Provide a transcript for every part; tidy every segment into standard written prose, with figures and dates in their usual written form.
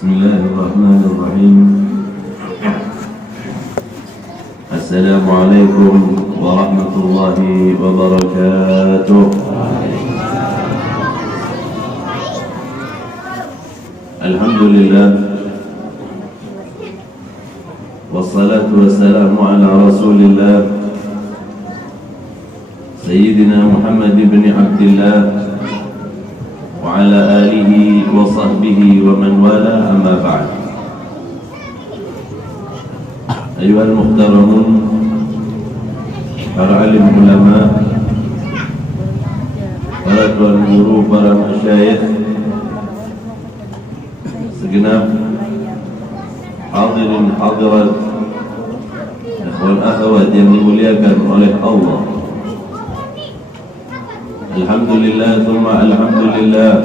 Bismillahirrahmanirrahim. Assalamualaikum warahmatullahi wabarakatuh. Alhamdulillah, wassalatu wassalamu ala rasulillah Sayyidina Muhammad ibn Abdillah wa ala alihi wa sahbihi wa man wala, amma ba'd. Ayuhal muhtaramun, para alim ulama, para tuan guru, para masyayikh, segenap hadirin hadirat, ikhwan akhwat yang dimuliakan oleh Allah. Alhamdulillah, thumma alhamdulillah,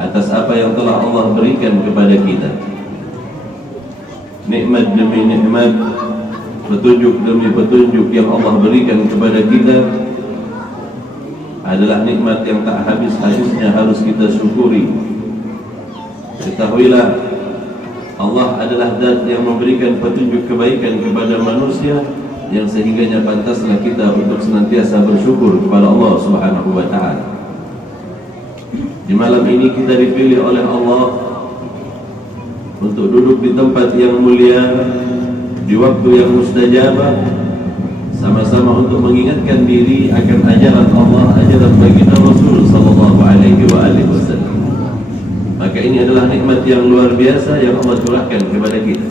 atas apa yang telah Allah berikan kepada kita. Nikmat demi nikmat, petunjuk demi petunjuk yang Allah berikan kepada kita adalah nikmat yang tak habis-habisnya harus kita syukuri. Ketahuilah, Allah adalah zat yang memberikan petunjuk kebaikan kepada manusia, yang sehingganya pantaslah kita untuk senantiasa bersyukur kepada Allah Subhanahu wa ta'ala. Di malam ini kita dipilih oleh Allah untuk duduk di tempat yang mulia, di waktu yang mustajabah, sama-sama untuk mengingatkan diri akan ajaran Allah, ajaran baginda Rasul sallallahu alaihi wasallam. Maka ini adalah nikmat yang luar biasa yang Allah curahkan kepada kita.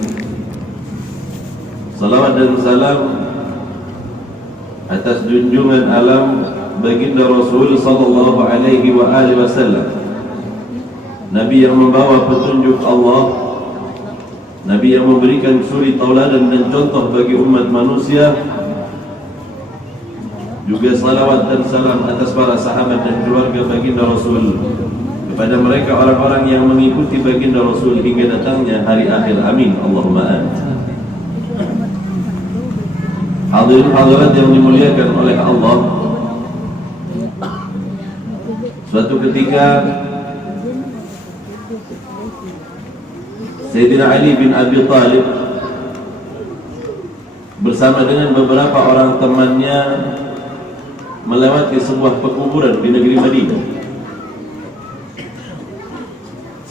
Salawat dan salam atas junjungan alam baginda Rasul sallallahu alaihi wasallam, Nabi yang membawa petunjuk Allah, Nabi yang memberikan suri tauladan dan contoh bagi umat manusia. Juga salawat dan salam atas para sahabat dan keluarga baginda Rasul, kepada mereka orang-orang yang mengikuti baginda Rasul hingga datangnya hari akhir. Amin, Allahumma amin. Hadirin hadirat yang dimuliakan oleh Allah, suatu ketika Sayyidina Ali bin Abi Thalib bersama dengan beberapa orang temannya melewati sebuah pekuburan di negeri Madinah.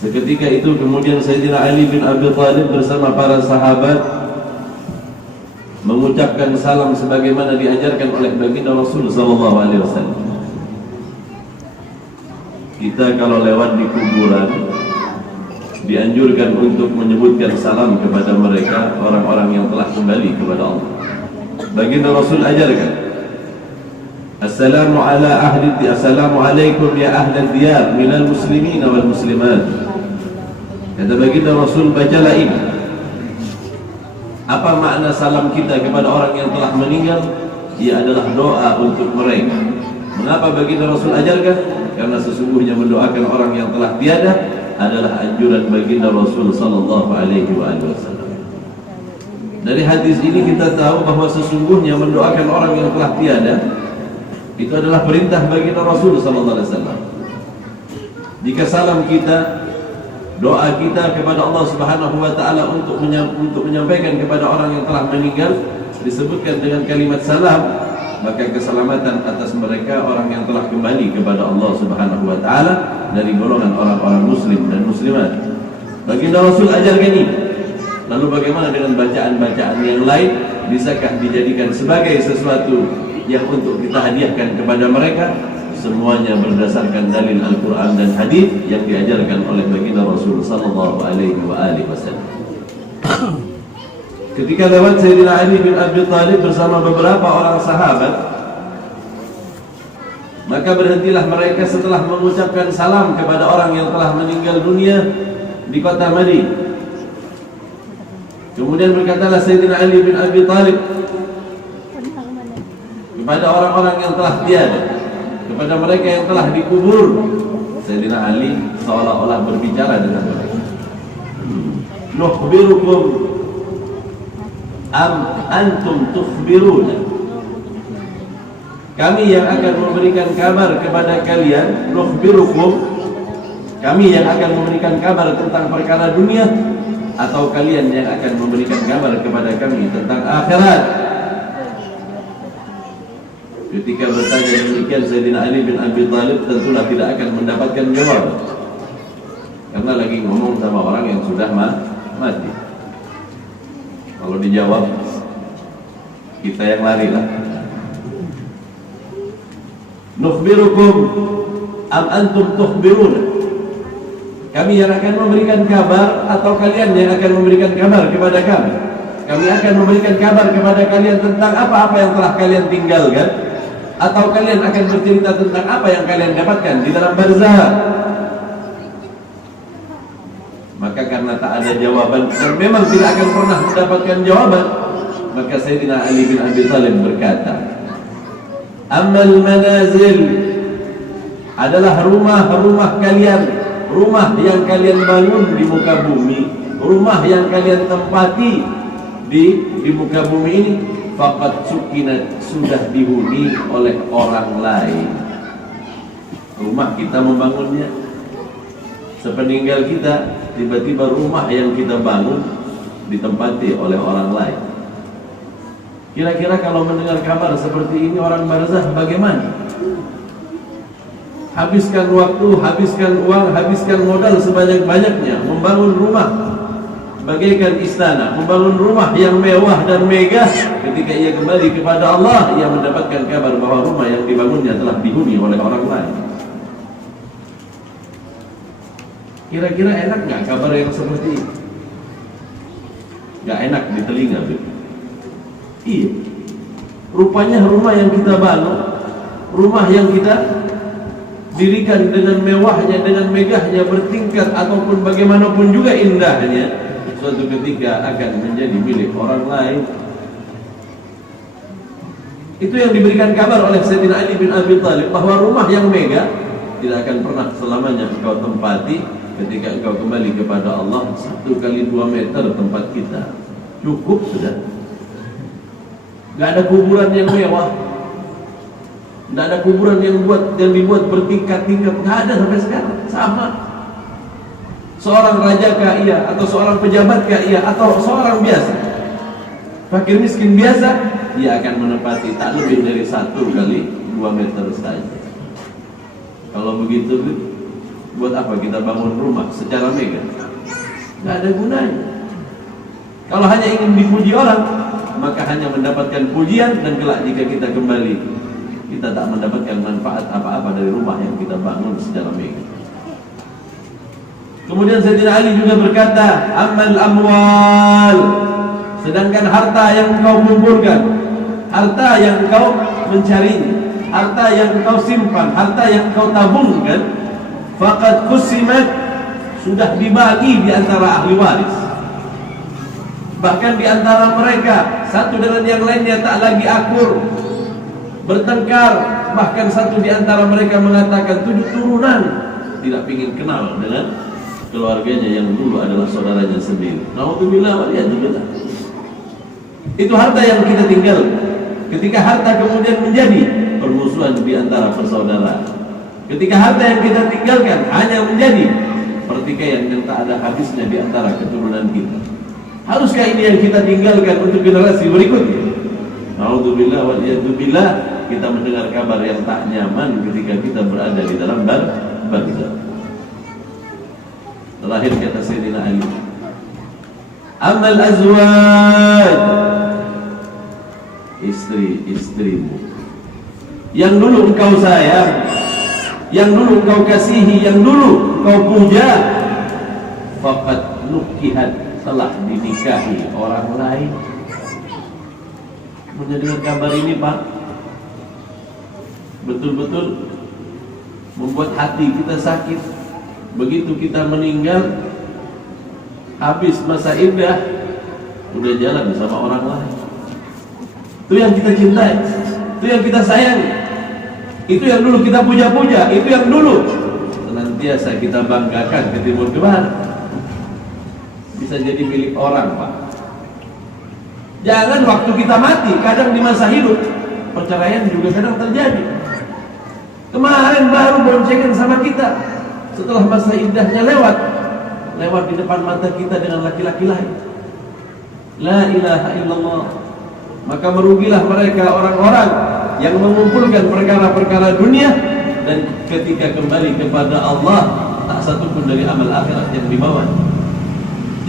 Seketika itu kemudian Sayyidina Ali bin Abi Thalib bersama para sahabat mengucapkan salam sebagaimana diajarkan oleh baginda Rasul sallallahu alaihi wasallam. Kita kalau lewat di kuburan dianjurkan untuk menyebutkan salam kepada mereka, orang-orang yang telah kembali kepada Allah. Baginda Rasul ajarkan, Assalamualaikum ya ahlal diyar minal muslimin wal muslimat. Kata baginda Rasul, bacalah ini. Apa makna salam kita kepada orang yang telah meninggal? Ia adalah doa untuk mereka. Mengapa baginda Rasul ajarkan? Karena sesungguhnya mendoakan orang yang telah tiada adalah anjuran baginda Rasul sallallahu alaihi wasallam. Dari hadis ini kita tahu bahwa sesungguhnya mendoakan orang yang telah tiada itu adalah perintah baginda Rasul sallallahu alaihi wasallam. Jika salam kita, doa kita kepada Allah Subhanahu wa ta'ala untuk menyampaikan kepada orang yang telah meninggal disebutkan dengan kalimat salam, maka keselamatan atas mereka orang yang telah kembali kepada Allah Subhanahu wa ta'ala dari golongan orang-orang muslim dan muslimat. Baginda Rasul ajarkan ini. Lalu bagaimana dengan bacaan-bacaan yang lain? Bisakah dijadikan sebagai sesuatu yang untuk kita hadiahkan kepada mereka? Semuanya berdasarkan dalil Al-Quran dan hadis yang diajarkan oleh baginda Rasul sallallahu alaihi wasallam. Ketika lewat Sayyidina Ali bin Abi Thalib bersama beberapa orang sahabat, maka berhentilah mereka setelah mengucapkan salam kepada orang yang telah meninggal dunia di kota Madinah. Kemudian berkatalah Sayyidina Ali bin Abi Thalib kepada orang-orang yang telah tiada, kepada mereka yang telah dikubur. Sayyidina Ali seolah-olah berbicara dengan mereka. Nukhbirukum am antum tukhbiruna. Kami yang akan memberikan kabar kepada kalian. Nukhbirukum, Kami yang akan memberikan kabar tentang perkara dunia, atau kalian yang akan memberikan kabar kepada kami tentang akhirat? Ketika bertanya demikian, Sayyidina Ali bin Abi Thalib tentulah tidak akan mendapatkan jawab, karena lagi ngomong sama orang yang sudah mati. Kalau dijawab, kita yang lari lah. Nukhbirukum am antum tukhbirun. Kami yang akan memberikan kabar atau kalian yang akan memberikan kabar kepada kami? Kami akan memberikan kabar kepada kalian tentang apa-apa yang telah kalian tinggalkan, atau kalian akan bercerita tentang apa yang kalian dapatkan di dalam barzah? Maka karena tak ada jawaban dan memang tidak akan pernah mendapatkan jawaban, maka Sayyidina Ali bin Abi Thalib berkata, Amal manazil adalah rumah-rumah kalian, rumah yang kalian bangun di muka bumi, rumah yang kalian tempati di muka bumi ini, faqad sukinat, sudah dihuni oleh orang lain. Rumah kita membangunnya, sepeninggal kita tiba-tiba rumah yang kita bangun ditempati oleh orang lain. Kira-kira kalau mendengar kabar seperti ini orang barzah bagaimana? Habiskan waktu, habiskan uang, habiskan modal sebanyak-banyaknya membangun rumah bagaikan istana, membangun rumah yang mewah dan megah. Ketika ia kembali kepada Allah, ia mendapatkan kabar bahwa rumah yang dibangunnya telah dihuni oleh orang lain. Kira-kira enak nggak kabar yang seperti ini? Nggak enak di telinga, begitu. Iya, rupanya rumah yang kita bangun, rumah yang kita dirikan dengan mewahnya, dengan megahnya, bertingkat ataupun bagaimanapun juga indahnya, suatu ketika akan menjadi milik orang lain. Itu yang diberikan kabar oleh Sayyidina Ali bin Abi Thalib, bahwa rumah yang megah tidak akan pernah selamanya engkau tempati. Ketika engkau kembali kepada Allah, 1 kali 2 meter tempat kita cukup sudah. Gak ada kuburan yang mewah, gak ada kuburan yang dibuat bertingkat-tingkat, gak ada sampai sekarang. Sama seorang raja kah iya, atau seorang pejabat kah iya, atau seorang biasa, fakir miskin biasa, dia akan menempati tak lebih dari 1 kali 2 meter saja. Kalau begitu, buat apa kita bangun rumah secara megah? Gak ada gunanya. Kalau hanya ingin dipuji orang, maka hanya mendapatkan pujian, dan kelak jika kita kembali, kita tak mendapatkan manfaat apa-apa dari rumah yang kita bangun secara megah. Kemudian Sayyidina Ali juga berkata, Amal amwal, sedangkan harta yang kau kumpulkan, harta yang kau mencarinya, harta yang kau simpan, harta yang kau tabungkan, faqad kusimat, sudah dibagi di antara ahli waris. Bahkan di antara mereka, satu dengan yang lainnya tak lagi akur, bertengkar. Bahkan satu di antara mereka mengatakan 7 turunan tidak ingin kenal dengan keluarganya yang dulu adalah saudaranya sendiri. Naudzubillah waliyadzubillah. Itu harta yang kita tinggal. Ketika harta kemudian menjadi permusuhan di antara persaudaraan, ketika harta yang kita tinggalkan hanya menjadi pertikaian yang tak ada habisnya di antara keturunan kita, haruskah ini yang kita tinggalkan untuk generasi berikutnya? Naudzubillah waliyadzubillah. Kita mendengar kabar yang tak nyaman ketika kita berada di dalam barzah. Terakhir kata Sayyidina Ali, Amal azwaj, istri-istrimu yang dulu engkau sayang, yang dulu engkau kasihi, yang dulu engkau puja, faqad nukihat, telah dinikahi orang lain. Mendengar kabar ini, Pak, betul-betul membuat hati kita sakit. Begitu kita meninggal, habis masa indah, udah jalan sama orang lain. Itu yang kita cintai, itu yang kita sayang, itu yang dulu kita puja-puja, itu yang dulu senantiasa kita banggakan ke timur ke barat, bisa jadi milik orang, Pak. Jangan waktu kita mati, kadang di masa hidup perceraian juga kadang terjadi. Kemarin baru boncengan sama kita, setelah masa indahnya lewat di depan mata kita dengan laki-laki lain. La ilaha illallah. Maka merugilah mereka orang-orang yang mengumpulkan perkara-perkara dunia, dan ketika kembali kepada Allah tak satu pun dari amal akhirat yang dibawa.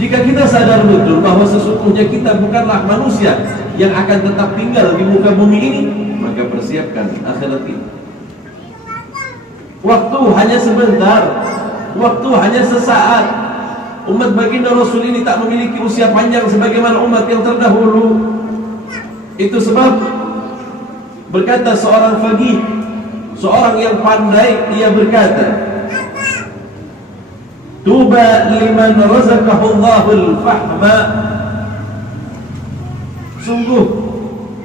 Jika kita sadar betul bahwa sesungguhnya kita bukanlah manusia yang akan tetap tinggal di muka bumi ini, maka persiapkan akhirat ini. Waktu hanya sebentar, waktu hanya sesaat. Umat baginda Rasul ini tak memiliki usia panjang sebagaimana umat yang terdahulu. Itu sebab berkata seorang faqih, seorang yang pandai, ia berkata, tuba liman razaqahullahul fahma. Sungguh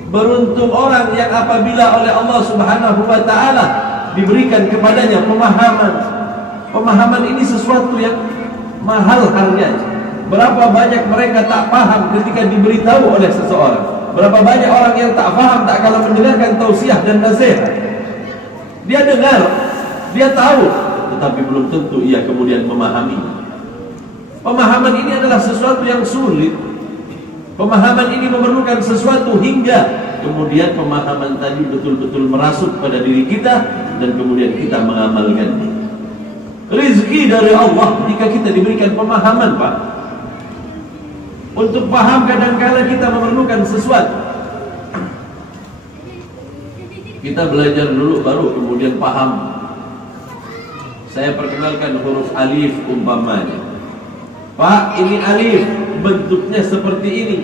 beruntung orang yang apabila oleh Allah Subhanahu wa taala diberikan kepadanya pemahaman. Pemahaman ini sesuatu yang mahal harganya. Berapa banyak mereka tak paham ketika diberitahu oleh seseorang. Berapa banyak orang yang tak paham tak kala mendengarkan tausiah dan nasihat. Dia dengar, dia tahu, tetapi belum tentu ia kemudian memahami. Pemahaman ini adalah sesuatu yang sulit. Pemahaman ini memerlukan sesuatu hingga kemudian pemahaman tadi betul-betul merasuk pada diri kita dan kemudian kita mengamalkannya. Rizki dari Allah jika kita diberikan pemahaman, Pak. Untuk paham kadang-kala kita memerlukan sesuatu. Kita belajar dulu baru kemudian paham. Saya perkenalkan huruf alif umpamanya. Pak, ini alif, bentuknya seperti ini.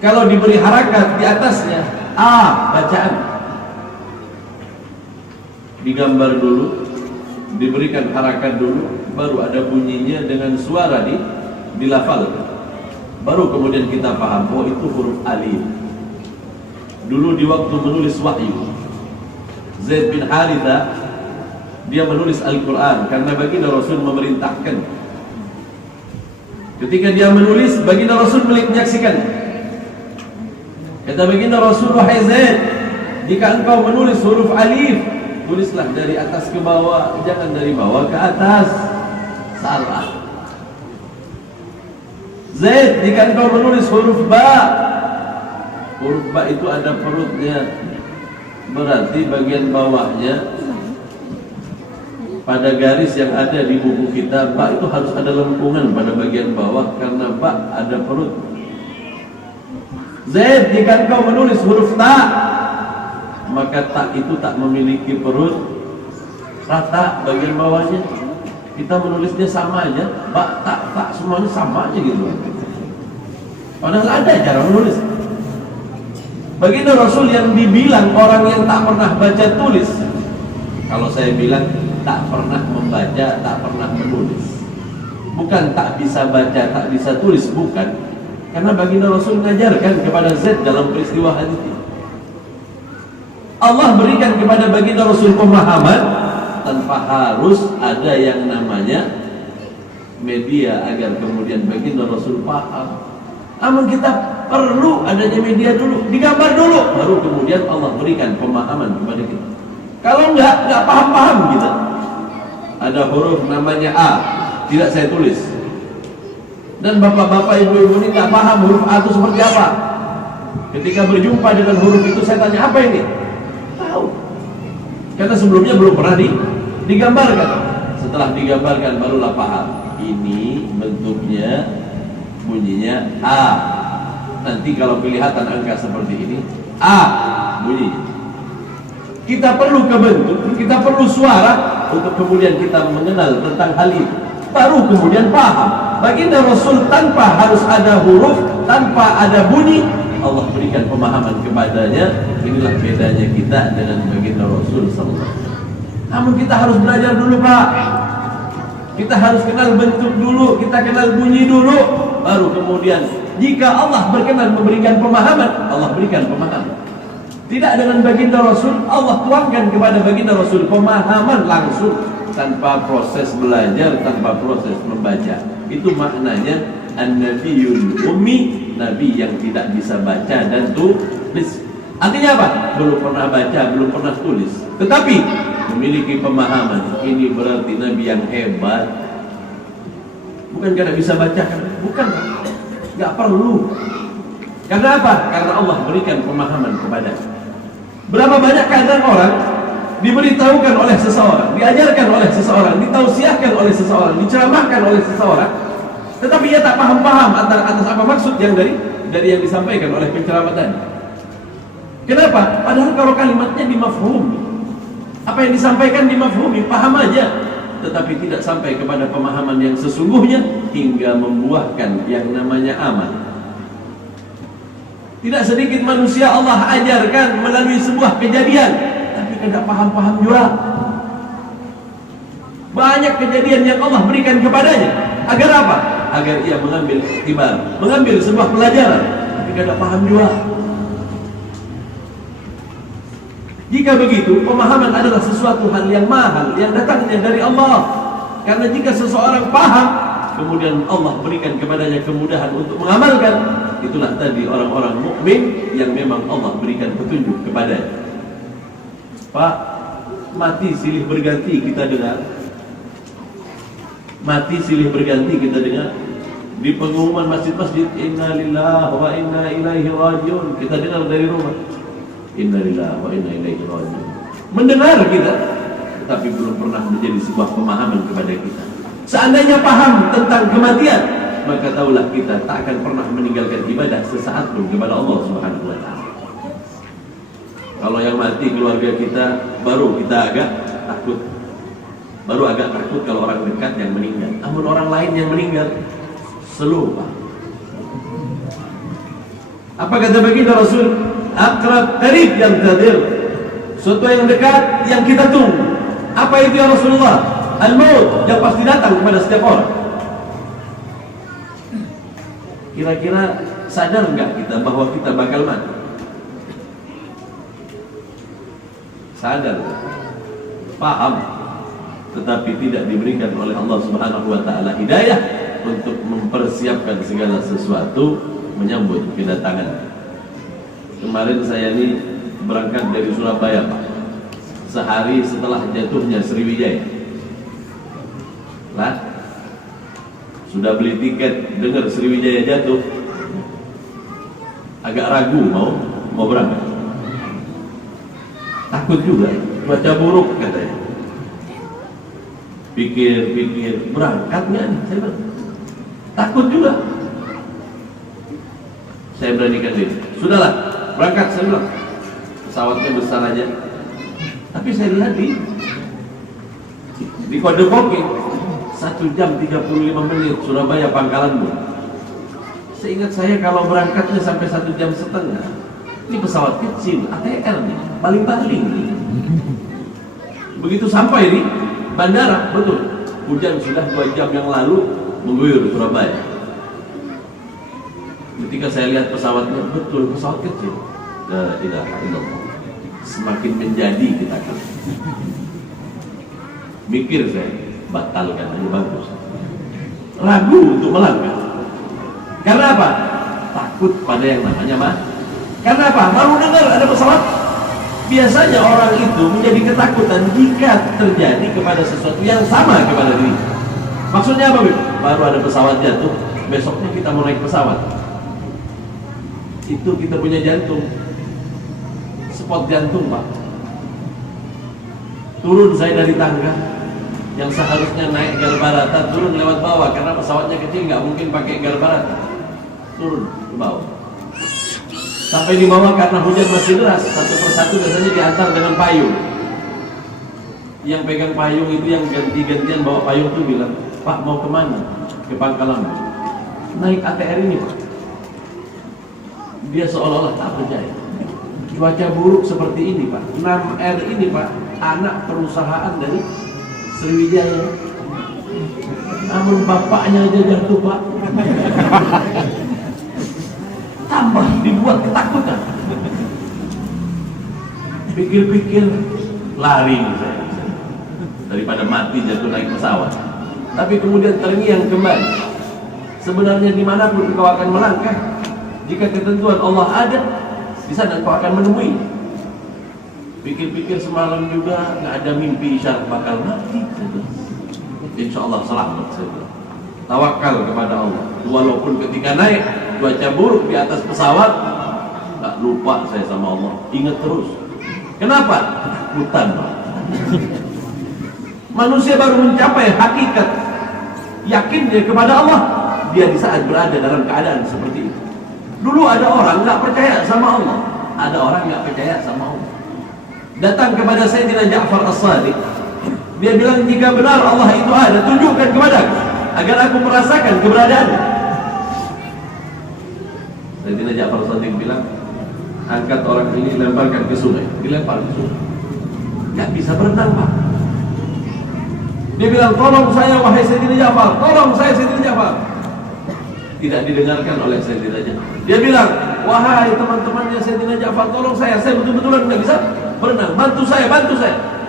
Kalau diberi harakat di atasnya, A bacaan. Digambar dulu, diberikan harakat dulu, baru ada bunyinya dengan suara dilafalkan. Baru kemudian kita paham, oh itu huruf alif. Dulu di waktu menulis wahyu, Zaid bin Haritha, dia menulis Al-Quran karena baginda Rasul memerintahkan. Ketika dia menulis, baginda Rasul menyaksikan. Kata baginda Rasul, wahai Zaid, jika engkau menulis huruf alif, tulislah dari atas ke bawah, jangan dari bawah ke atas. Salah. Zaid, jika engkau menulis huruf ba, huruf ba itu ada perutnya, berarti bagian bawahnya pada garis yang ada di buku kita, ba itu harus ada lengkungan pada bagian bawah karena ba ada perut. Zaid, jika engkau menulis huruf ta, maka ta itu tak memiliki perut, rata bagian bawahnya. Kita menulisnya sama aja, ba, ta, semuanya sama aja gitu. Padahal ada cara menulis. Baginda Rasul yang dibilang orang yang tak pernah baca tulis. Kalau saya bilang tak pernah membaca, tak pernah menulis. Bukan tak bisa baca, tak bisa tulis, bukan. Karena baginda Rasul mengajarkan kepada Zaid dalam peristiwa hadis ini. Allah berikan kepada baginda Rasul pemahaman tanpa harus ada yang namanya media agar kemudian baginda Rasul paham. Namun kita perlu adanya media dulu, digambar dulu, baru kemudian Allah berikan pemahaman kepada kita. Kalau enggak paham-paham kita. Ada huruf namanya A, tidak saya tulis. Dan bapak-bapak, ibu-ibu ini enggak paham huruf A itu seperti apa. Ketika berjumpa dengan huruf itu saya tanya, apa ini? Tahu. Karena sebelumnya belum pernah digambarkan. Setelah digambarkan barulah paham. Ini bentuknya, bunyinya A. Nanti kalau kelihatan angka seperti ini, A bunyinya. Kita perlu ke bentuk, kita perlu suara untuk kemudian kita mengenal tentang hal ini. Baru kemudian paham. Baginda Rasul tanpa harus ada huruf, tanpa ada bunyi, Allah berikan pemahaman kepadanya. Inilah bedanya kita dengan baginda Rasul SAW. Namun kita harus belajar dulu, Pak. Kita harus kenal bentuk dulu, kita kenal bunyi dulu, baru kemudian jika Allah berkenan memberikan pemahaman, Allah berikan pemahaman. Tidak dengan baginda Rasul, Allah tuangkan kepada baginda Rasul pemahaman langsung tanpa proses belajar, tanpa proses membaca. Itu maknanya An-Nabiyul Ummi, Nabi yang tidak bisa baca dan tulis. Artinya apa? Belum pernah baca, belum pernah tulis. Tetapi memiliki pemahaman, ini berarti Nabi yang hebat. Bukan karena bisa bacakan, bukan, nggak perlu. Karena apa? Karena Allah berikan pemahaman kepada. Berapa banyak kadang orang diberitahukan oleh seseorang, diajarkan oleh seseorang, ditausiahkan oleh seseorang, diceramahkan oleh seseorang, tetapi ia tak paham-paham atas apa maksud yang dari yang disampaikan oleh penceramah tadi. Kenapa? Padahal kalau kalimatnya dimafhumi, apa yang disampaikan dimafhumi, paham aja, tetapi tidak sampai kepada pemahaman yang sesungguhnya hingga membuahkan yang namanya amal. Tidak sedikit manusia Allah ajarkan melalui sebuah kejadian, tapi tidak paham-paham juga. Banyak kejadian yang Allah berikan kepadanya. Agar apa? Agar ia mengambil iktibar, mengambil sebuah pelajaran, tapi tidak paham juga. Jika begitu, pemahaman adalah sesuatu hal yang mahal, yang datangnya dari Allah. Karena jika seseorang paham, kemudian Allah berikan kepadanya kemudahan untuk mengamalkan, itulah tadi orang-orang mukmin yang memang Allah berikan petunjuk kepadanya. Pak, mati silih berganti kita dengar. Mati silih berganti kita dengar. Di pengumuman masjid-masjid, inna lillahi wa inna ilaihi rajiun, kita dengar dari rumah, inna lillahi wa inna ilaihi rajiun. Mendengar kita, tapi belum pernah menjadi sebuah pemahaman kepada kita. Seandainya paham tentang kematian, maka taulah kita tak akan pernah meninggalkan ibadah sesaat pun kepada Allah Subhanahu wa taala. Kalau yang mati keluarga kita, baru kita agak takut. Baru agak takut kalau orang dekat yang meninggal. Namun orang lain yang meninggal, slow, Pak. Apa kata baginda Rasul? Akrab qarib yang tadir. Sesuatu yang dekat yang kita tunggu. Apa itu ya Rasulullah? Al-maut yang pasti datang kepada setiap orang. Kira-kira sadar enggak kita bahwa kita bakal mati? Sadar, paham, tetapi tidak diberikan oleh Allah Subhanahu wa taala hidayah untuk mempersiapkan segala sesuatu menyambut kedatangan. Kemarin saya ini berangkat dari Surabaya, Pak. Sehari setelah jatuhnya Sriwijaya. Lah, sudah beli tiket, dengar Sriwijaya jatuh, agak ragu mau berangkat. Takut juga, cuaca buruk katanya. Pikir berangkat nggak nih? Saya bilang, takut juga. Saya beranikan diri. Sudahlah, berangkat. Saya bilang, pesawatnya besar aja. Tapi saya lihat di kode booking 1 jam 35 menit Surabaya Pangkalan Bun. Seingat saya kalau berangkatnya sampai 1 jam setengah. Ini pesawat kecil, ATR nih, baling-baling nih. Begitu sampai di bandara, betul, hujan sudah 2 jam yang lalu mengguyur Surabaya. Ketika saya lihat pesawatnya, betul pesawat kecil. La ilaha illallah. Semakin menjadi kita kan. Mikir saya, batalkan aja bagus. Ragu untuk melangkah. Karena apa? Takut pada yang namanya mati. Karena apa? Baru dengar ada pesawat. Biasanya orang itu menjadi ketakutan jika terjadi kepada sesuatu yang sama kepada diri. Maksudnya apa? Baru ada pesawat jatuh, besoknya kita mau naik pesawat. Itu kita punya jantung, spot jantung, Pak. Turun saya dari tangga yang seharusnya naik garbarata, turun lewat bawah karena pesawatnya kecil, nggak mungkin pakai garbarata. Turun ke bawah. Sampai di bawah karena hujan masih deras, satu persatu biasanya diantar dengan payung. Yang pegang payung itu yang ganti-gantian bawa payung itu bilang, Pak mau kemana? Ke Pangkalan. Naik ATR ini, Pak. Dia seolah-olah tak percaya. Cuaca buruk seperti ini, Pak. 6R ini, Pak, anak perusahaan dari Sriwijaya. Namun bapaknya aja jatuh, Pak. Tambah dibuat ketakutan. Pikir-pikir lari saya daripada mati jatuh naik pesawat. Tapi kemudian terngiang kembali. Sebenarnya dimanapun kau akan melangkah, jika ketentuan Allah ada, di sana kau akan menemui. Pikir-pikir semalam juga nggak ada mimpi isyarat bakal mati. Insya Allah selamat saya. Tawakal kepada Allah. Walaupun ketika naik cuaca buruk di atas pesawat, nggak lupa saya sama Allah. Ingat terus. Kenapa? Takutan. Manusia baru mencapai hakikat yakinnya kepada Allah dia di saat berada dalam keadaan seperti itu. Dulu ada orang nggak percaya sama Allah, ada orang nggak percaya sama Allah. Datang kepada Sayyidina Ja'far As-Sadiq. Dia bilang, jika benar Allah itu ada, tunjukkan kepadaku agar aku merasakan keberadaannya. Sayyidina Ja'far As-Sadiq bilang, angkat orang ini, lemparkan ke sungai. Dilempar ke sungai, nggak bisa berenang, Pak. Dia bilang, tolong saya wahai Sayyidina Ja'far, tolong saya Sayyidina Ja'far. Tidak didengarkan oleh Sayyidina Ja'far. Dia bilang, wahai teman-temannya Sayyidina Ja'far, tolong saya betul-betulan nggak bisa berenang, bantu saya.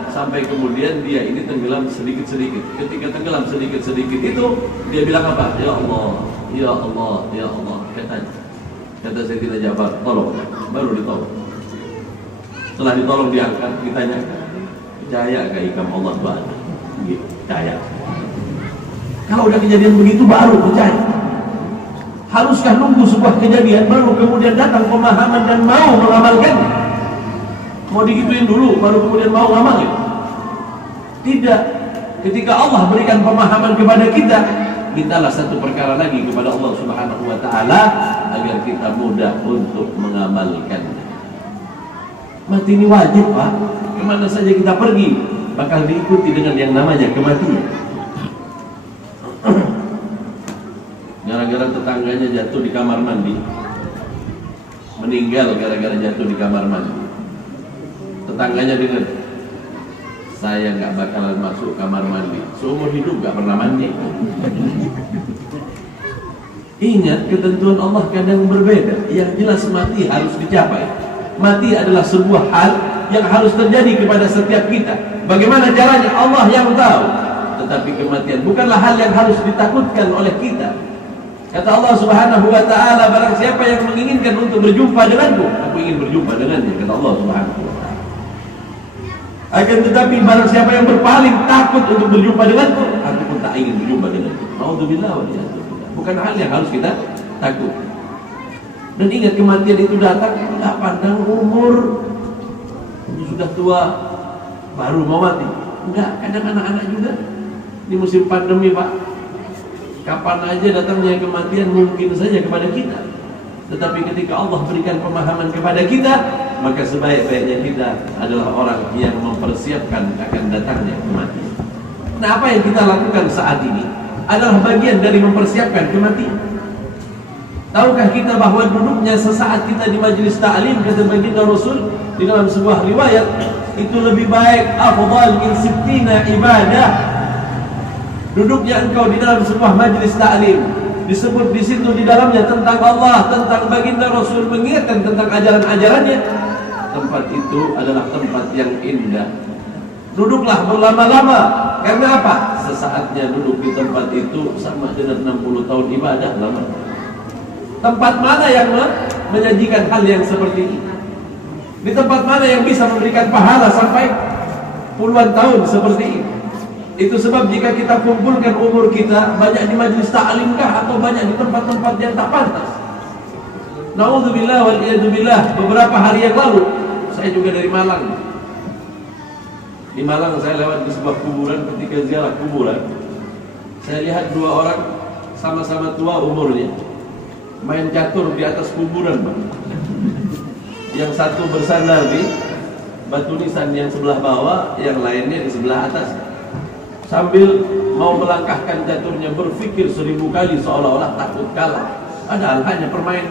Sampai kemudian dia ini tenggelam sedikit-sedikit. Ketika tenggelam sedikit-sedikit itu, dia bilang apa? Ya Allah, ya Allah, ya Allah. Kata Sayyidina Ja'far, tolong. Baru ditolong. Setelah ditolong diangkat, ditanya, percaya gak ikam Allah itu ada? Percaya. Kalau udah kejadian begitu baru percaya. Haruskah nunggu sebuah kejadian baru kemudian datang pemahaman dan mau mengamalkannya? Mau digituin dulu baru kemudian mau ngamalin? Tidak. Ketika Allah berikan pemahaman kepada kita, mintalah satu perkara lagi kepada Allah Subhanahu wa taala agar kita mudah untuk mengamalkannya. Mati ini wajib, Pak. Kemana saja kita pergi bakal diikuti dengan yang namanya kematian. Gara-gara tetangganya jatuh di kamar mandi, meninggal gara-gara jatuh di kamar mandi. Tetangganya dengar, saya nggak bakalan masuk kamar mandi, seumur hidup nggak pernah mandi. Ingat, ketentuan Allah kadang berbeda. Yang jelas mati harus dicapai. Mati adalah sebuah hal yang harus terjadi kepada setiap kita. Bagaimana caranya? Allah yang tahu. Tetapi kematian bukanlah hal yang harus ditakutkan oleh kita. Kata Allah Subhanahu wa taala, barang siapa yang menginginkan untuk berjumpa denganku, aku ingin berjumpa dengannya, kata Allah Subhanahu wa taala. Akan tetapi barang siapa yang berpaling takut untuk berjumpa denganku, aku pun tak ingin berjumpa dengannya. Nauzubillah wa iyyazubillah. Bukan hal yang harus kita takut. Dan ingat, kematian itu datang tidak pandang umur. Ini sudah tua baru mau mati. Enggak, kadang anak-anak juga. Di musim pandemi, Pak, kapan aja datangnya kematian mungkin saja kepada kita. Tetapi ketika Allah berikan pemahaman kepada kita, maka sebaik-baiknya kita adalah orang yang mempersiapkan akan datangnya kematian. Nah, apa yang kita lakukan saat ini adalah bagian dari mempersiapkan kematian. Tahukah kita bahwa duduknya sesaat kita di majelis ta'lim, kata baginda Rasul di dalam sebuah riwayat, itu lebih baik afdal min 60 ibadah. Duduknya engkau di dalam sebuah majelis ta'lim, disebut di situ di dalamnya tentang Allah, tentang baginda Rasul, mengingatkan tentang ajaran-ajarannya. Tempat itu adalah tempat yang indah. Duduklah berlama-lama. Karena apa? Sesaatnya duduk di tempat itu sama dengan 60 tahun ibadah lama. Tempat mana yang menyajikan hal yang seperti ini? Di tempat mana yang bisa memberikan pahala sampai puluhan tahun seperti ini? Itu sebab jika kita kumpulkan umur kita banyak di majelis ta'lim kah atau banyak di tempat-tempat yang tak pantas. Nauzubillah wal iyadzubillah. Beberapa hari yang lalu saya juga dari Malang. Di Malang saya lewat di sebuah kuburan, ketika ziarah kuburan saya lihat dua orang sama-sama tua umurnya main catur di atas kuburan, Bang. Yang satu bersandar di batu nisan yang sebelah bawah, yang lainnya di sebelah atas, sambil mau melangkahkan caturnya, berpikir 1000 kali seolah-olah takut kalah. Padahal hanya permain.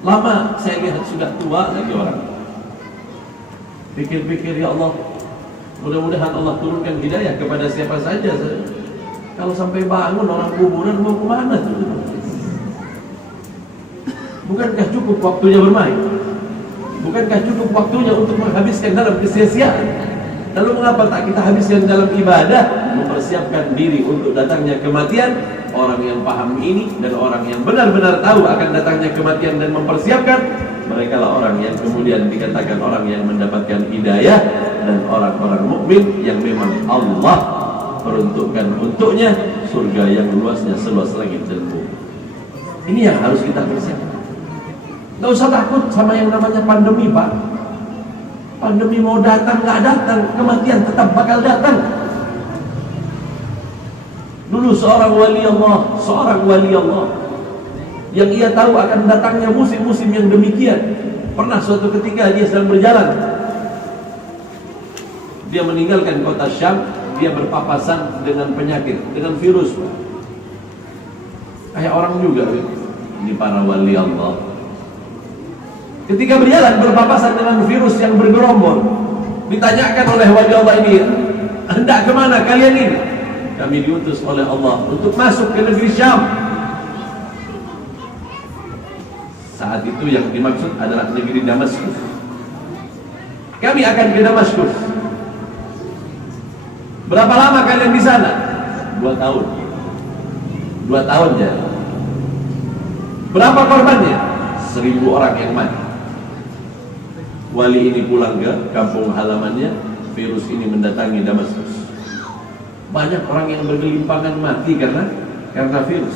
Lama saya lihat sudah tua lagi orang. Pikir-pikir, ya Allah, mudah-mudahan Allah turunkan hidayah kepada siapa saja. Kalau sampai bangun orang kuburan mau kemana tuh? Bukankah cukup waktunya bermain? Bukankah cukup waktunya untuk menghabiskan dalam kesia-siaan? Lalu mengapa tak kita habiskan dalam ibadah? mempersiapkan diri untuk datangnya kematian, orang yang paham ini dan orang yang benar-benar tahu akan datangnya kematian dan mempersiapkan, mereka lah orang yang kemudian dikatakan orang yang mendapatkan hidayah dan orang-orang mukmin yang memang Allah peruntukkan untuknya surga yang luasnya seluas langit dan bumi. Ini yang harus kita persiapkan. Nggak usah takut sama yang namanya pandemi, Pak. Pandemi mau datang nggak datang, kematian tetap bakal datang. Dulu seorang wali Allah yang ia tahu akan datangnya musim-musim yang demikian. Pernah suatu ketika dia sedang berjalan, dia meninggalkan kota Syam, dia berpapasan dengan penyakit, dengan virus. Kayak orang juga ini para wali Allah. Ketika berjalan berpapasan dengan virus yang bergerombol, ditanyakan oleh wali Allah ini, hendak kemana kalian ini? Kami diutus oleh Allah untuk masuk ke negeri Syam. Saat itu yang dimaksud adalah negeri Damaskus. Kami akan ke Damaskus. Berapa lama kalian di sana? 2 tahun. 2 tahun ya. Berapa korbannya? 1000 orang yang mati. Wali ini pulang ke kampung halamannya, virus ini mendatangi Damaskus. Banyak orang yang bergelimpangan mati karena virus.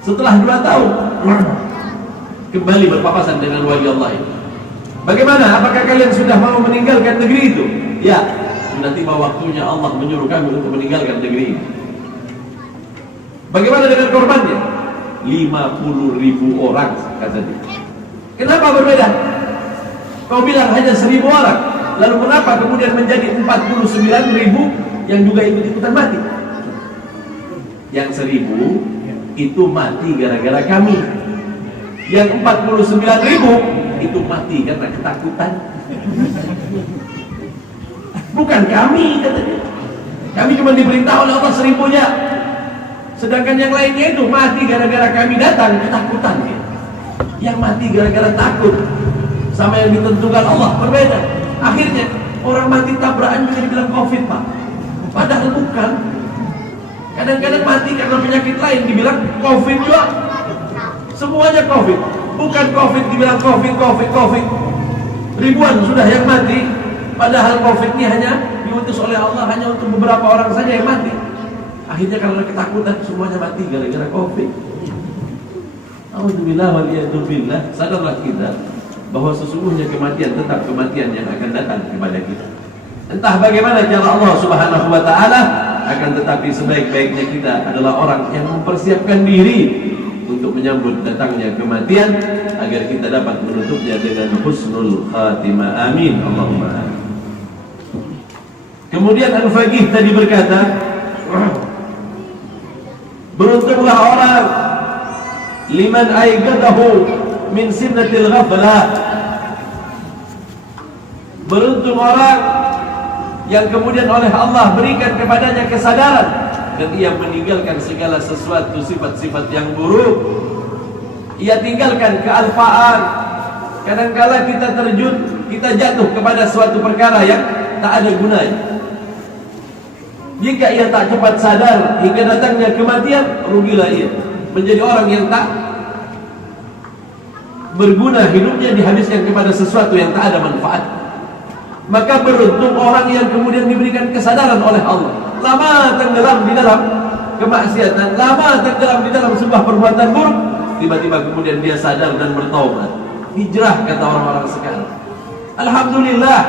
Setelah 2 tahun kembali berpapasan dengan wali Allah ini. Bagaimana? Apakah kalian sudah mau meninggalkan negeri itu? Ya, sudah tiba waktunya Allah menyuruh kami untuk meninggalkan negeri ini. Bagaimana dengan korbannya? 50.000 orang, kata dia. Kenapa berbeda? Kau bilang hanya 1000 orang, lalu kenapa kemudian menjadi 49.000 yang juga ikut-ikutan mati? Yang 1000 itu mati gara-gara kami. Yang 49.000 itu mati karena ketakutan. Bukan kami, katanya. Kami cuma diperintah oleh Allah 1000-nya. Sedangkan yang lainnya itu mati gara-gara kami datang, ketakutan. Yang mati gara-gara takut sama yang ditentukan Allah berbeda. Akhirnya orang mati tabrakan juga dibilang COVID, Pak. Padahal bukan. Kadang-kadang mati karena penyakit lain dibilang COVID juga. Semuanya COVID. Bukan COVID dibilang COVID. Ribuan sudah yang mati. Padahal COVID ini hanya diutus oleh Allah hanya untuk beberapa orang saja yang mati. Akhirnya karena ketakutan semuanya mati gara-gara COVID. Alhamdulillah waliyadzubillah. Sadarlah kita bahwa sesungguhnya kematian tetap kematian yang akan datang kepada kita. Entah bagaimana cara Allah Subhanahu wa taala, akan tetapi sebaik-baiknya kita adalah orang yang mempersiapkan diri untuk menyambut datangnya kematian agar kita dapat menutupnya dengan husnul khatimah. Amin. Allahumma amin. Kemudian Al-Faqih tadi berkata, beruntunglah orang liman aigadahu min sinnatil ghaflah. Beruntung orang yang kemudian oleh Allah berikan kepadanya kesadaran dan ia meninggalkan segala sesuatu sifat-sifat yang buruk. Ia tinggalkan kealfaan. Kadangkala kita terjun, kita jatuh kepada suatu perkara yang tak ada gunanya. Jika ia tak cepat sadar hingga datangnya kematian, rugilah ia. Menjadi orang yang tak berguna, hidupnya dihabiskan kepada sesuatu yang tak ada manfaat. Maka beruntung orang yang kemudian diberikan kesadaran oleh Allah, lama tenggelam di dalam kemaksiatan, lama tenggelam di dalam sebuah perbuatan buruk, tiba-tiba kemudian dia sadar dan bertaubat, hijrah, kata orang-orang sekarang. Alhamdulillah,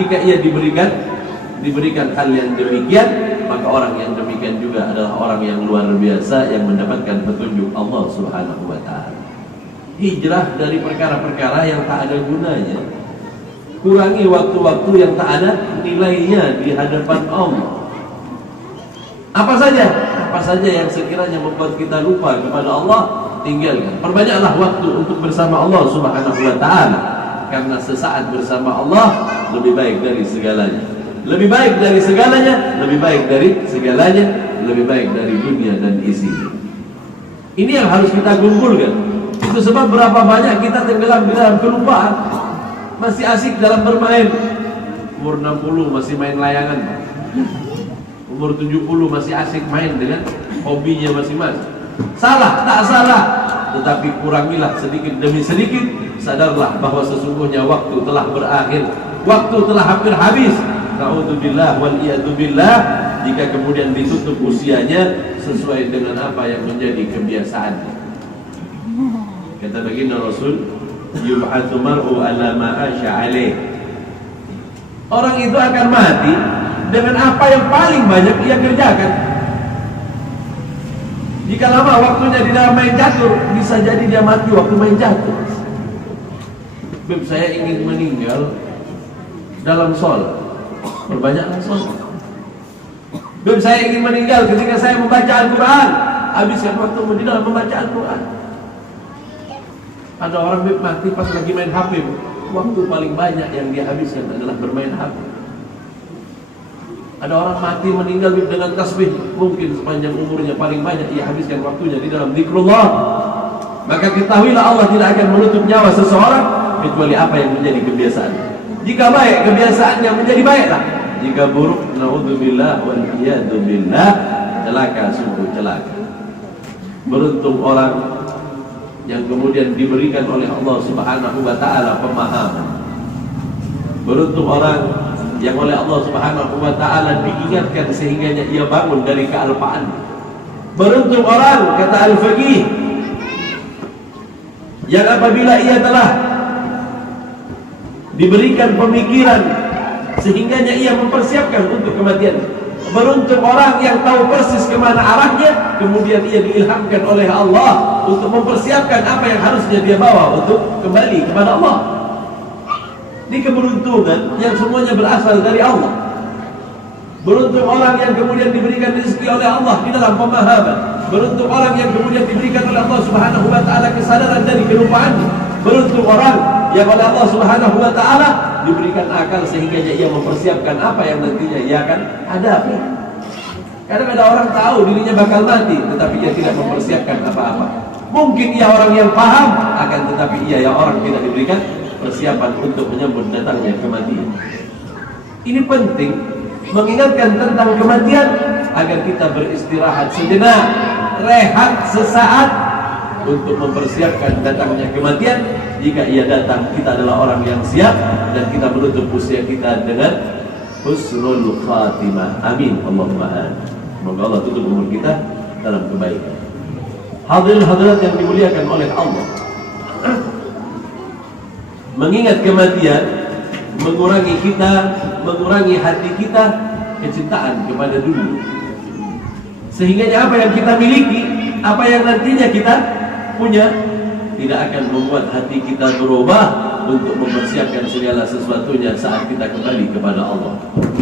jika ia diberikan hal yang demikian, maka orang yang demikian juga adalah orang yang luar biasa yang mendapatkan petunjuk Allah Subhanahu wa taala. Hijrah dari perkara-perkara yang tak ada gunanya. Kurangi waktu-waktu yang tak ada nilainya di hadapan Allah. Apa saja yang sekiranya membuat kita lupa kepada Allah, tinggalkan. Perbanyaklah waktu untuk bersama Allah Subhanahu wa taala, karena sesaat bersama Allah lebih baik dari segalanya. Lebih baik dari segalanya, lebih baik dari segalanya, lebih baik dari dunia dan isinya. Ini yang harus kita kumpulkan. Itu sebab berapa banyak kita tenggelam di dalam kelupaan. Masih asik dalam bermain. Umur 60 masih main layangan. umur 70 masih asik main dengan hobinya masing-masing. Salah, tak salah, tetapi kurangilah sedikit demi sedikit. Sadarlah bahwa sesungguhnya waktu telah berakhir, waktu telah hampir habis. Na'udzubillah wal iyadzubillah. Jika kemudian ditutup usianya sesuai dengan apa yang menjadi kebiasaan. Kata baginda Rasul, yub'atsu mar'u ala ma asha alaih. Orang itu akan mati dengan apa yang paling banyak ia kerjakan. Jika lama waktunya di dalam main catur, bisa jadi dia mati waktu main catur. Beb, saya ingin meninggal dalam sholat, perbanyaklah sholat. Beb, saya ingin meninggal ketika saya membaca Al-Quran, habiskan waktu di dalam membaca Al-Quran. Ada orang beb mati pas lagi main HP, waktu paling banyak yang dia habiskan adalah bermain HP. Ada orang mati meninggal dengan tasbih, mungkin sepanjang umurnya paling banyak ia habiskan waktunya di dalam zikrullah. Maka ketahuilah Allah tidak akan menutup nyawa seseorang kecuali apa yang menjadi kebiasaan. Jika baik, kebiasaannya menjadi baiklah. Jika buruk, na'udzubillah wal iyadzubillah, celaka, sungguh celaka. Beruntung orang yang kemudian diberikan oleh Allah Subhanahu wa ta'ala pemahaman. Beruntung orang yang oleh Allah Subhanahu wa ta'ala diingatkan sehingganya ia bangun dari kealpaan. Beruntung orang, kata Al-Faqih, yang apabila ia telah diberikan pemikiran sehingganya ia mempersiapkan untuk kematian. Beruntung orang yang tahu persis kemana arahnya, kemudian ia diilhamkan oleh Allah untuk mempersiapkan apa yang harusnya dia bawa untuk kembali kepada Allah. Ini keberuntungan yang semuanya berasal dari Allah. Beruntung orang yang kemudian diberikan rezeki oleh Allah di dalam pemahaman. Beruntung orang yang kemudian diberikan oleh Allah Subhanahu wa ta'ala kesadaran dari kelupaannya. Beruntung orang yang oleh Allah Subhanahu wa ta'ala diberikan akal sehingga ia mempersiapkan apa yang nantinya ia akan hadapi. Kadang ada orang tahu dirinya bakal mati, tetapi ia tidak mempersiapkan apa-apa. Mungkin ia orang yang paham, akan tetapi ia yang orang tidak diberikan persiapan untuk menyambut datangnya kematian. Ini penting mengingatkan tentang kematian agar kita beristirahat sejenak, rehat sesaat untuk mempersiapkan datangnya kematian. Jika ia datang, kita adalah orang yang siap dan kita menutup usia kita dengan husnul khatimah. Amin, Allahumma amin. Semoga Allah tutup umur kita dalam kebaikan. Hadirin hadirat yang dimuliakan oleh Allah, mengingat kematian mengurangi kita, mengurangi hati kita kecintaan kepada dunia. Sehingga apa yang kita miliki, apa yang nantinya kita punya, tidak akan membuat hati kita berubah untuk mempersiapkan segala sesuatunya saat kita kembali kepada Allah.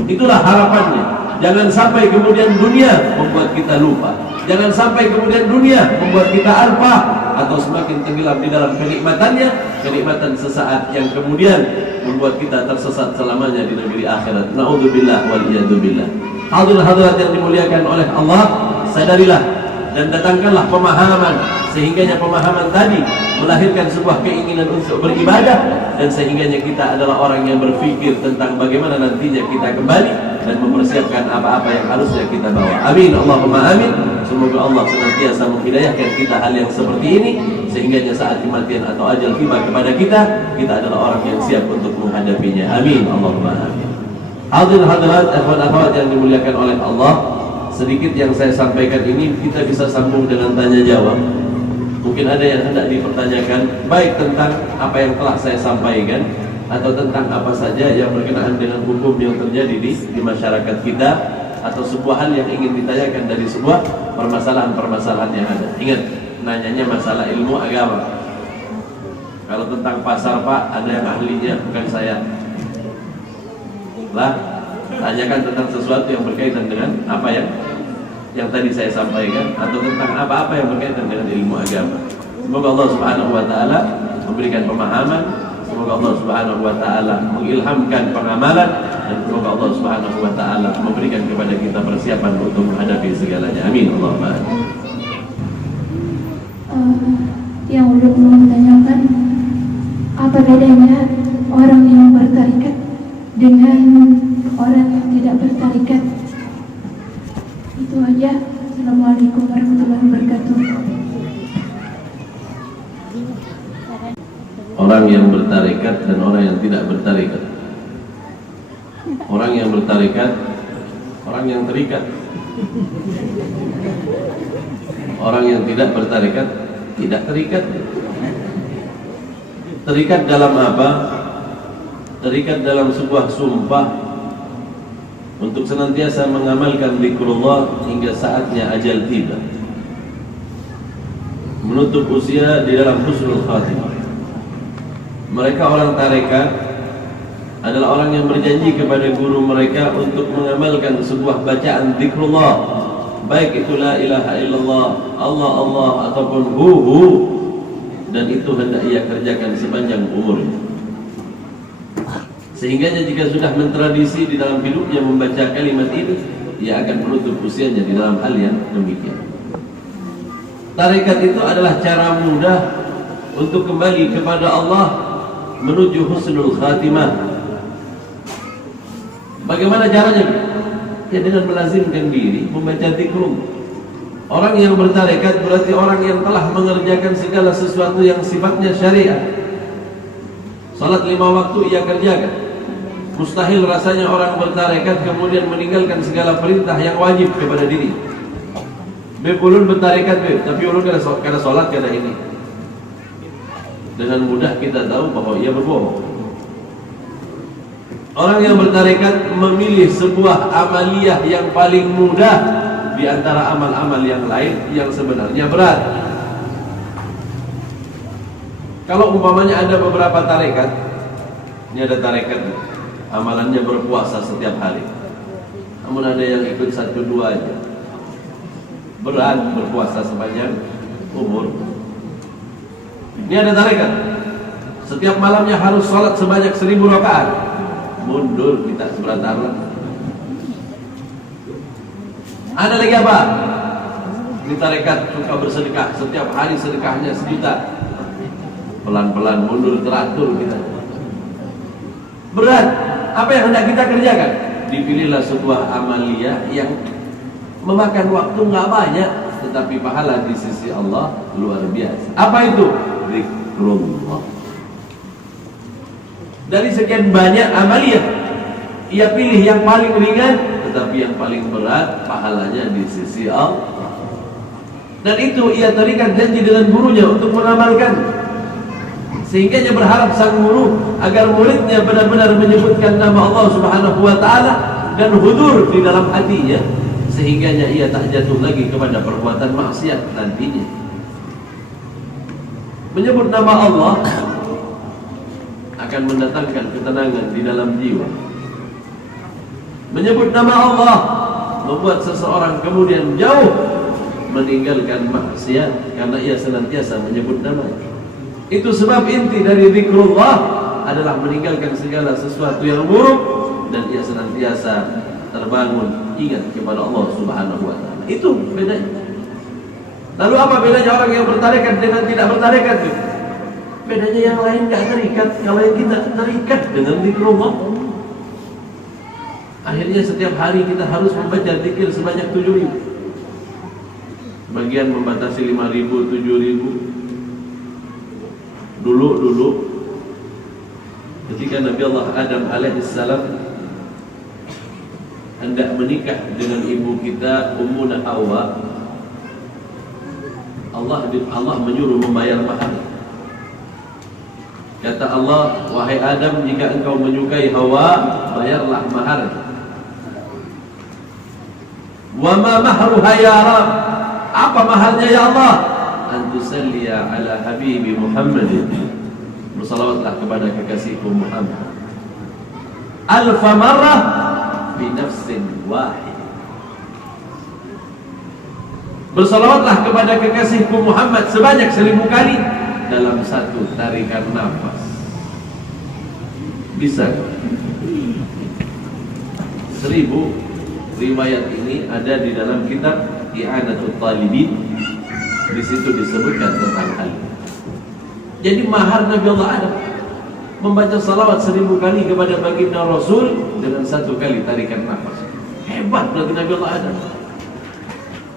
Itulah harapannya. Jangan sampai kemudian dunia membuat kita lupa. Jangan sampai kemudian dunia membuat kita alpa atau semakin tenggelam di dalam kenikmatannya, kenikmatan sesaat yang kemudian membuat kita tersesat selamanya di negeri akhirat. Na'udzubillah wal iyadzubillah. Hadirin hadirat yang dimuliakan oleh Allah, sadarilah dan datangkanlah pemahaman, sehingganya pemahaman tadi melahirkan sebuah keinginan untuk beribadah, dan sehingganya kita adalah orang yang berpikir tentang bagaimana nantinya kita kembali dan mempersiapkan apa-apa yang harusnya kita bawa. Amin, Allahumma amin. Semoga Allah senantiasa menghidayahkan kita hal yang seperti ini, sehingganya saat kematian atau ajal tiba kepada kita, kita adalah orang yang siap untuk menghadapinya. Amin, Allahumma amin. Hadirin hadirat, ikhwan akhwat yang dimuliakan oleh Allah, sedikit yang saya sampaikan ini kita bisa sambung dengan tanya jawab. Mungkin ada yang hendak dipertanyakan, baik tentang apa yang telah saya sampaikan atau tentang apa saja yang berkenaan dengan hukum yang terjadi di masyarakat kita, atau sebuah hal yang ingin ditanyakan dari sebuah permasalahan-permasalahan yang ada. Ingat, nanyanya masalah ilmu agama. Kalau tentang pasar, Pak, ada yang ahlinya, bukan saya. Lah, tanyakan tentang sesuatu yang berkaitan dengan apa yang tadi saya sampaikan, atau tentang apa-apa yang berkaitan dengan ilmu agama. Semoga Allah Subhanahu wa ta'ala memberikan pemahaman, semoga Allah Subhanahu wa ta'ala mengilhamkan pengamalan, dan semoga Allah Subhanahu wa ta'ala memberikan kepada kita persiapan untuk menghadapi segalanya. Amin, Allahumma amin. Yang ulun mau tanyakan, apa bedanya orang yang bertarikat dengan orang yang tidak bertarikat? Assalamualaikum warahmatullahi wabarakatuh. Orang yang bertarekat dan orang yang tidak bertarekat. Orang yang bertarekat, orang yang terikat. Orang yang tidak bertarekat, tidak terikat. Terikat dalam apa? Terikat dalam sebuah sumpah untuk senantiasa mengamalkan zikrullah hingga saatnya ajal tiba, menutup usia di dalam husnul khatimah. Mereka orang tarekat adalah orang yang berjanji kepada guru mereka untuk mengamalkan sebuah bacaan zikrullah, baik itu la ilaha illallah, Allah Allah ataupun hu, dan itu hendak ia kerjakan sepanjang umurnya. Sehingga jika sudah mentradisi di dalam hidupnya membaca kalimat ini, ia akan menutup usianya di dalam hal yang demikian. Tarekat itu adalah cara mudah untuk kembali kepada Allah menuju husnul khatimah. Bagaimana caranya? Ya dengan melazimkan diri membaca zikrullah. Orang yang bertarekat berarti orang yang telah mengerjakan segala sesuatu yang sifatnya syariat. Salat 5 waktu ia kerjakan. Mustahil rasanya orang bertarekat kemudian meninggalkan segala perintah yang wajib kepada diri. Ulun bertarekat, tapi ulun kada salat kada ini. Dengan mudah kita tahu bahwa ia berbohong. Orang yang bertarekat memilih sebuah amaliyah yang paling mudah di antara amal-amal yang lain yang sebenarnya berat. Kalau umpamanya ada beberapa tarekat, ini ada tarekat amalannya berpuasa setiap hari, namun ada yang ikut 1-2 aja, berat berpuasa sepanjang umur. Ini ada tarekat setiap malamnya harus sholat sebanyak 1000 rakaat, mundur kita sebentar. Ada lagi apa? Ini tarekat suka bersedekah, setiap hari sedekahnya 1 juta, pelan-pelan mundur teratur kita. Berat. Apa yang hendak kita kerjakan? Dipilihlah sebuah amaliyah yang memakan waktu nggak banyak, tetapi pahala di sisi Allah luar biasa. Apa itu? Zikrullah. Dari sekian banyak amaliyah, ia pilih yang paling ringan, tetapi yang paling berat pahalanya di sisi Allah. Dan itu ia terikat janji dengan gurunya untuk mengamalkan. Sehingga dia berharap sang guru agar muridnya benar-benar menyebutkan nama Allah Subhanahu wa ta'ala dan hudur di dalam hatinya, sehingga ia tak jatuh lagi kepada perbuatan maksiat nantinya. Menyebut nama Allah akan mendatangkan ketenangan di dalam jiwa. Menyebut nama Allah membuat seseorang kemudian jauh meninggalkan maksiat karena ia senantiasa menyebut namanya. Itu sebab inti dari zikrullah adalah meninggalkan segala sesuatu yang buruk dan ia senantiasa terbangun ingat kepada Allah Subhanahu wa ta'ala. Itu bedanya. Lalu apa bedanya orang yang bertarekat dengan tidak bertarekat? Bedanya yang lain gak terikat, kalau yang kita terikat dengan zikrullah. Akhirnya setiap hari kita harus membaca zikir sebanyak 7.000. Bagian membatasi 5.000, 7.000. Dulu ketika Nabi Allah Adam alaihissalam hendak menikah dengan ibu kita Ummuna Hawa, Allah menyuruh membayar mahar. Kata Allah, wahai Adam, jika engkau menyukai Hawa, bayarlah mahar. Wa ma mahruha ya Rab? Apa maharnya ya Allah? Antusalliya ala habibi Muhammadin, bersalawatlah kepada kekasihku Muhammad alfa marrah bi nafsin wahid. Bersalawatlah kepada kekasihku Muhammad sebanyak 1000 kali dalam satu tarikan nafas. Bisa 1000 riwayat ini ada di dalam kitab I'anatul Talibin. Di situ disebutkan tentang hal ini. Jadi mahar Nabi Allah Adam membaca salawat 1000 kali kepada baginda Rasul dengan 1 kali tarikan nafas. Hebat bagi Nabi Allah Adam.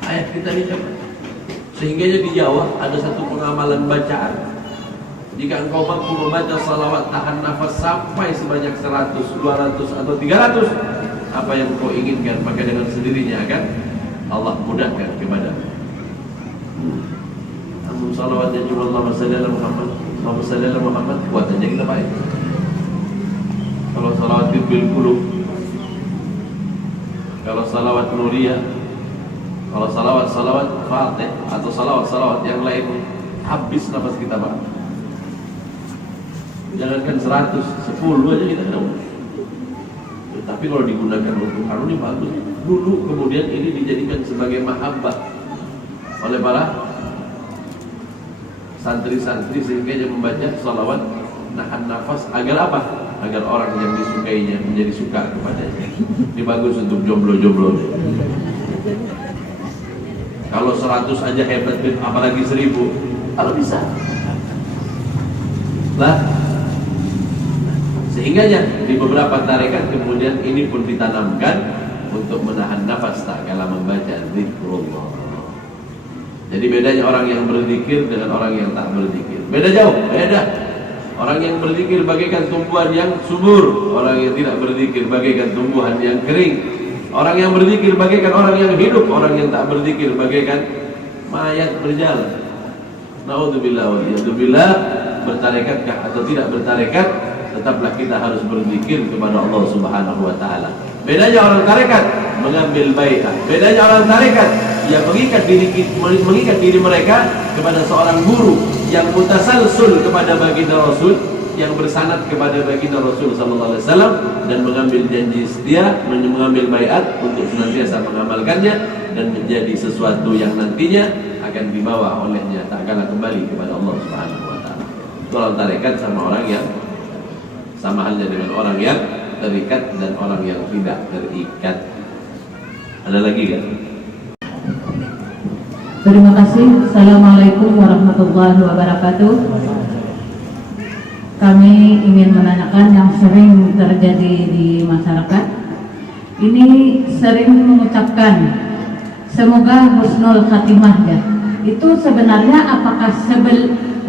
ayat kita ini cepat. Sehingga di Jawa ada satu pengamalan bacaan. Jika engkau mampu membaca salawat tahan nafas sampai sebanyak 100, 200 atau 300, apa yang kau inginkan maka dengan sendirinya akan Allah mudahkan kepadamu. Namun salawatnya cuma Allahumma salli ala Muhammad, Allahumma salli ala Muhammad, kuat aja kita baik. Kalau salawat bil qulub, kalau salawat nuriyah, kalau salawat fatih atau salawat yang lain, habis nafas kita Pak. Jangankan 100, 10 aja kita tahu. Tapi kalau digunakan untuk ini bagus. Dulu kemudian ini dijadikan sebagai mahabbah oleh para santri-santri, sehingga dia membaca salawat nahan nafas agar apa? Agar orang yang disukainya menjadi suka kepadanya. Ini bagus untuk jomblo-jomblo. Kalau 100 aja hebat, apalagi 1000. Kalau bisa lah. Sehingganya di beberapa tarekat kemudian ini pun ditanamkan untuk menahan nafas tak kala membaca zikrullah. Jadi bedanya orang yang berzikir dengan orang yang tak berzikir. Beda jauh, beda. Orang yang berzikir bagaikan tumbuhan yang subur, orang yang tidak berzikir bagaikan tumbuhan yang kering. Orang yang berzikir bagaikan orang yang hidup, orang yang tak berzikir bagaikan mayat berjalan. Naudzubillah wa iyadzubillah. Bertarekatkah atau tidak bertarekat, tetaplah kita harus berzikir kepada Allah Subhanahu wa taala. Bedanya orang tarekat mengambil bai'ah. Bedanya orang tarekat yang mengikat diri mereka kepada seorang guru yang mutasalsul kepada baginda Rasul, yang bersanad kepada baginda Rasul sallallahu alaihi wasallam, dan mengambil janji setia, mengambil bai'at untuk senantiasa mengamalkannya dan menjadi sesuatu yang nantinya akan dibawa olehnya tak kala kembali kepada Allah Subhanahu wa taala. Orang tarekat sama orang yang sama halnya dengan orang yang terikat dan orang yang tidak terikat. Ada lagi kan? Terima kasih. Assalamualaikum warahmatullahi wabarakatuh. Kami ingin menanyakan yang sering terjadi di masyarakat. Ini sering mengucapkan semoga husnul khatimah ya. Itu sebenarnya apakah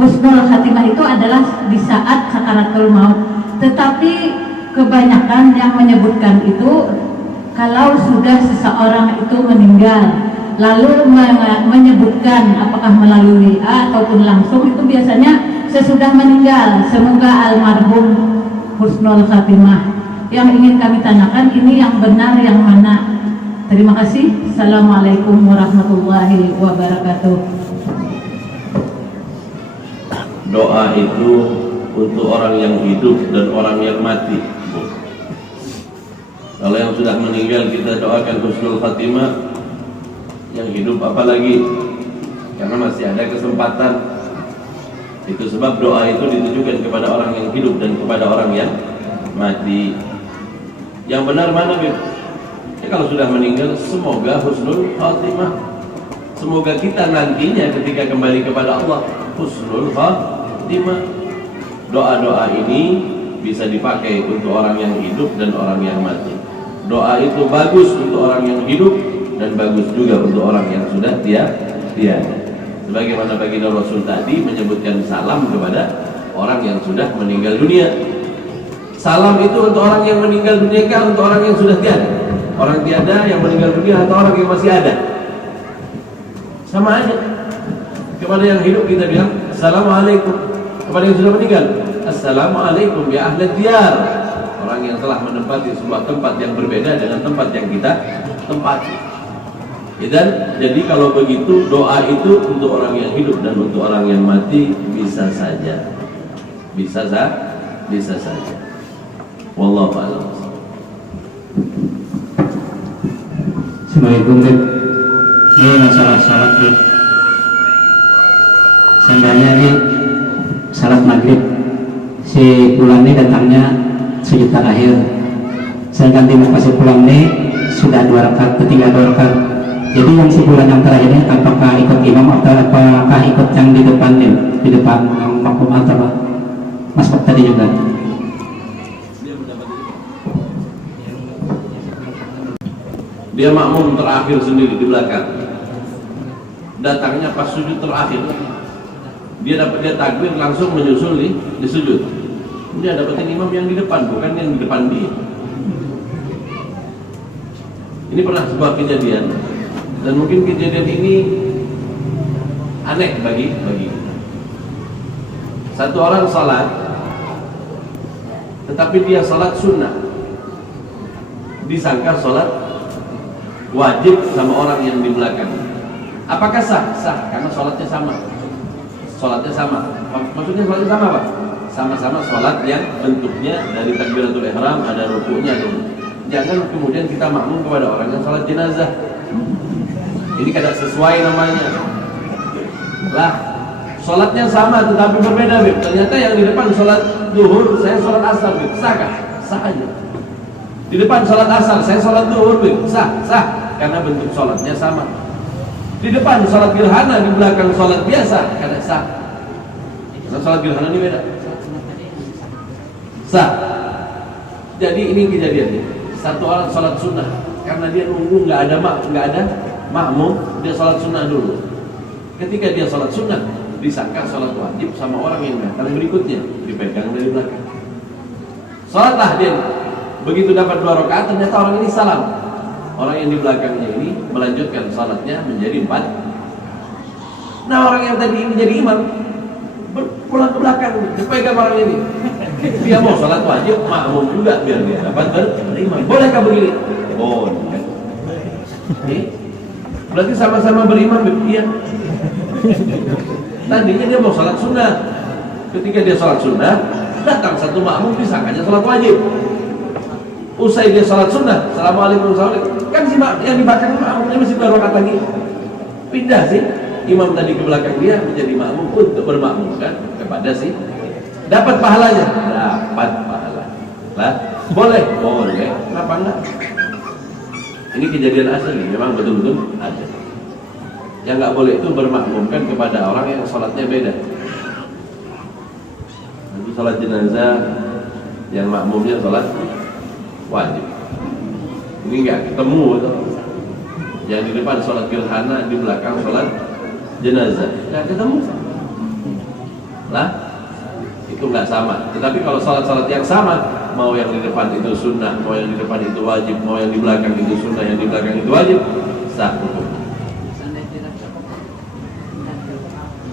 husnul khatimah itu adalah di saat sakaratul maut? Tetapi kebanyakan yang menyebutkan itu kalau sudah seseorang itu meninggal, lalu menyebutkan apakah melalui ataupun langsung, itu biasanya sesudah meninggal, semoga almarhum husnul khatimah. Yang ingin kami tanyakan ini yang benar yang mana? Terima kasih. Assalamualaikum warahmatullahi wabarakatuh. Doa itu untuk orang yang hidup dan orang yang mati. Kalau yang sudah meninggal kita doakan husnul khatimah, yang hidup apalagi, karena masih ada kesempatan. Itu sebab doa itu ditujukan kepada orang yang hidup dan kepada orang yang mati. Yang benar mana, Bib? Ya, kalau sudah meninggal semoga husnul khatimah, semoga kita nantinya ketika kembali kepada Allah husnul khatimah. Doa-doa ini bisa dipakai untuk orang yang hidup dan orang yang mati. Doa itu bagus untuk orang yang hidup dan bagus juga untuk orang yang sudah tiada. Sebagaimana baginda Rasul tadi menyebutkan salam kepada orang yang sudah meninggal dunia. Salam itu untuk orang yang meninggal dunia kan untuk orang yang sudah tiada? Orang tiada yang meninggal dunia atau orang yang masih ada? Sama aja. Kepada yang hidup kita bilang assalamualaikum. Kepada yang sudah meninggal, assalamualaikum ya ahli diyar. Orang yang telah menempati sebuah tempat yang berbeda dengan tempat yang kita tempati. Jadi kalau begitu doa itu untuk orang yang hidup dan untuk orang yang mati bisa saja. Bisa saja. Wallahu a'lam. Assalamualaikum. Ini masalah salat. Seandainya ini salat maghrib, si pulang ini datangnya sujud terakhir, sedangkan di pas si pulang ini sudah 2 rakaat, ketinggalan 2 rakaat. Jadi yang si pulang yang terakhir ini apakah ikut imam atau apakah ikut yang di depan yang makmum atau masbuk tadi juga? Dia makmum terakhir sendiri di belakang. datangnya pas sujud terakhir, dia takbir langsung menyusul di sujud. Dia dapetin imam yang di depan, bukan yang di depan dia. Ini pernah sebuah kejadian, dan mungkin kejadian ini aneh bagi kita. Satu orang salat, tetapi dia salat sunnah, disangka salat wajib sama orang yang di belakang. Apakah sah? Sah, karena salatnya sama. Salatnya sama. Maksudnya salatnya sama apa? Sama-sama salat yang bentuknya dari takbiratul ihram, ada rukuknya. Jangan kemudian kita makmum kepada orang yang salat jenazah. Ini kada sesuai namanya. Lah, salatnya sama tetapi berbeda, Bib. Ternyata yang di depan salat zuhur, saya salat asar, Bib. Sah kah? Sah aja. Di depan salat asar, saya salat zuhur, Bib. Sah, sah, karena bentuk salatnya sama. Di depan salat gerhana, di belakang salat biasa, kada sah. Karena salat gerhana ini beda. Sah. Jadi ini kejadiannya. Satu orang salat sunnah, karena dia nunggu nggak ada makmum, dia salat sunnah dulu. Ketika dia salat sunnah, disangka salat wajib sama orang yang datang berikutnya, dipegang dari belakang. Salatlah dia, begitu dapat 2 rakaat, ternyata orang ini salam. Orang yang di belakangnya ini melanjutkan salatnya menjadi 4. Nah, orang yang tadi ini jadi imam pulang ke belakang, dipegang orang ini. Dia mau salat wajib, makmum juga biar dia dapat berimam. Bolehkah begini? Boleh. Berarti sama-sama berimam, iya. Tadinya dia mau salat sunnah. Ketika dia salat sunnah, datang satu makmum disangkanya salat wajib. Usai dia salat sunnah, assalamualaikum, kan si yang di belakang makmumnya masih 2 rakaat lagi. Pindah sih imam tadi ke belakang dia menjadi makmum untuk bermakmumkan kepada si dapat pahalanya, dapat pahala. Lah, boleh, kenapa enggak? Ini kejadian asli, memang betul-betul ada. Yang nggak boleh itu bermakmumkan kepada orang yang sholatnya beda. Itu sholat jenazah yang makmumnya sholat wajib. Ini nggak ketemu tuh. Yang di depan sholat gerhana, di belakang sholat jenazah, nggak ketemu. Lah, itu nggak sama. Tetapi kalau sholat-sholat yang sama, mau yang di depan itu sunnah, mau yang di depan itu wajib, mau yang di belakang itu sunnah, yang di belakang itu wajib, sah hukum.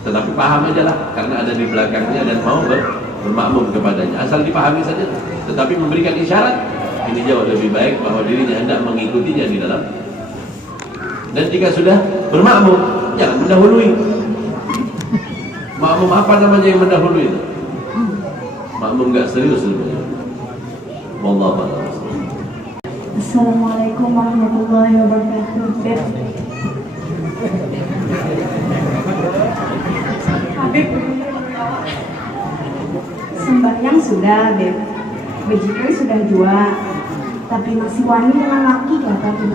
Tetapi paham aja lah, karena ada di belakangnya dan mau bermakmum kepadanya. Asal dipahami saja. Tetapi memberikan isyarat, ini jauh lebih baik bahwa dirinya hendak mengikutinya di dalam. Dan jika sudah bermakmum, jangan mendahului. Makmum apa namanya yang mendahului? Makmum nggak serius sebenarnya. Wallahu a'lam. Assalamualaikum warahmatullahi wabarakatuh. Habib, sembahyang sudah, Beb. Berzikir sudah 2, tapi masih wani dengan laki kata tuh.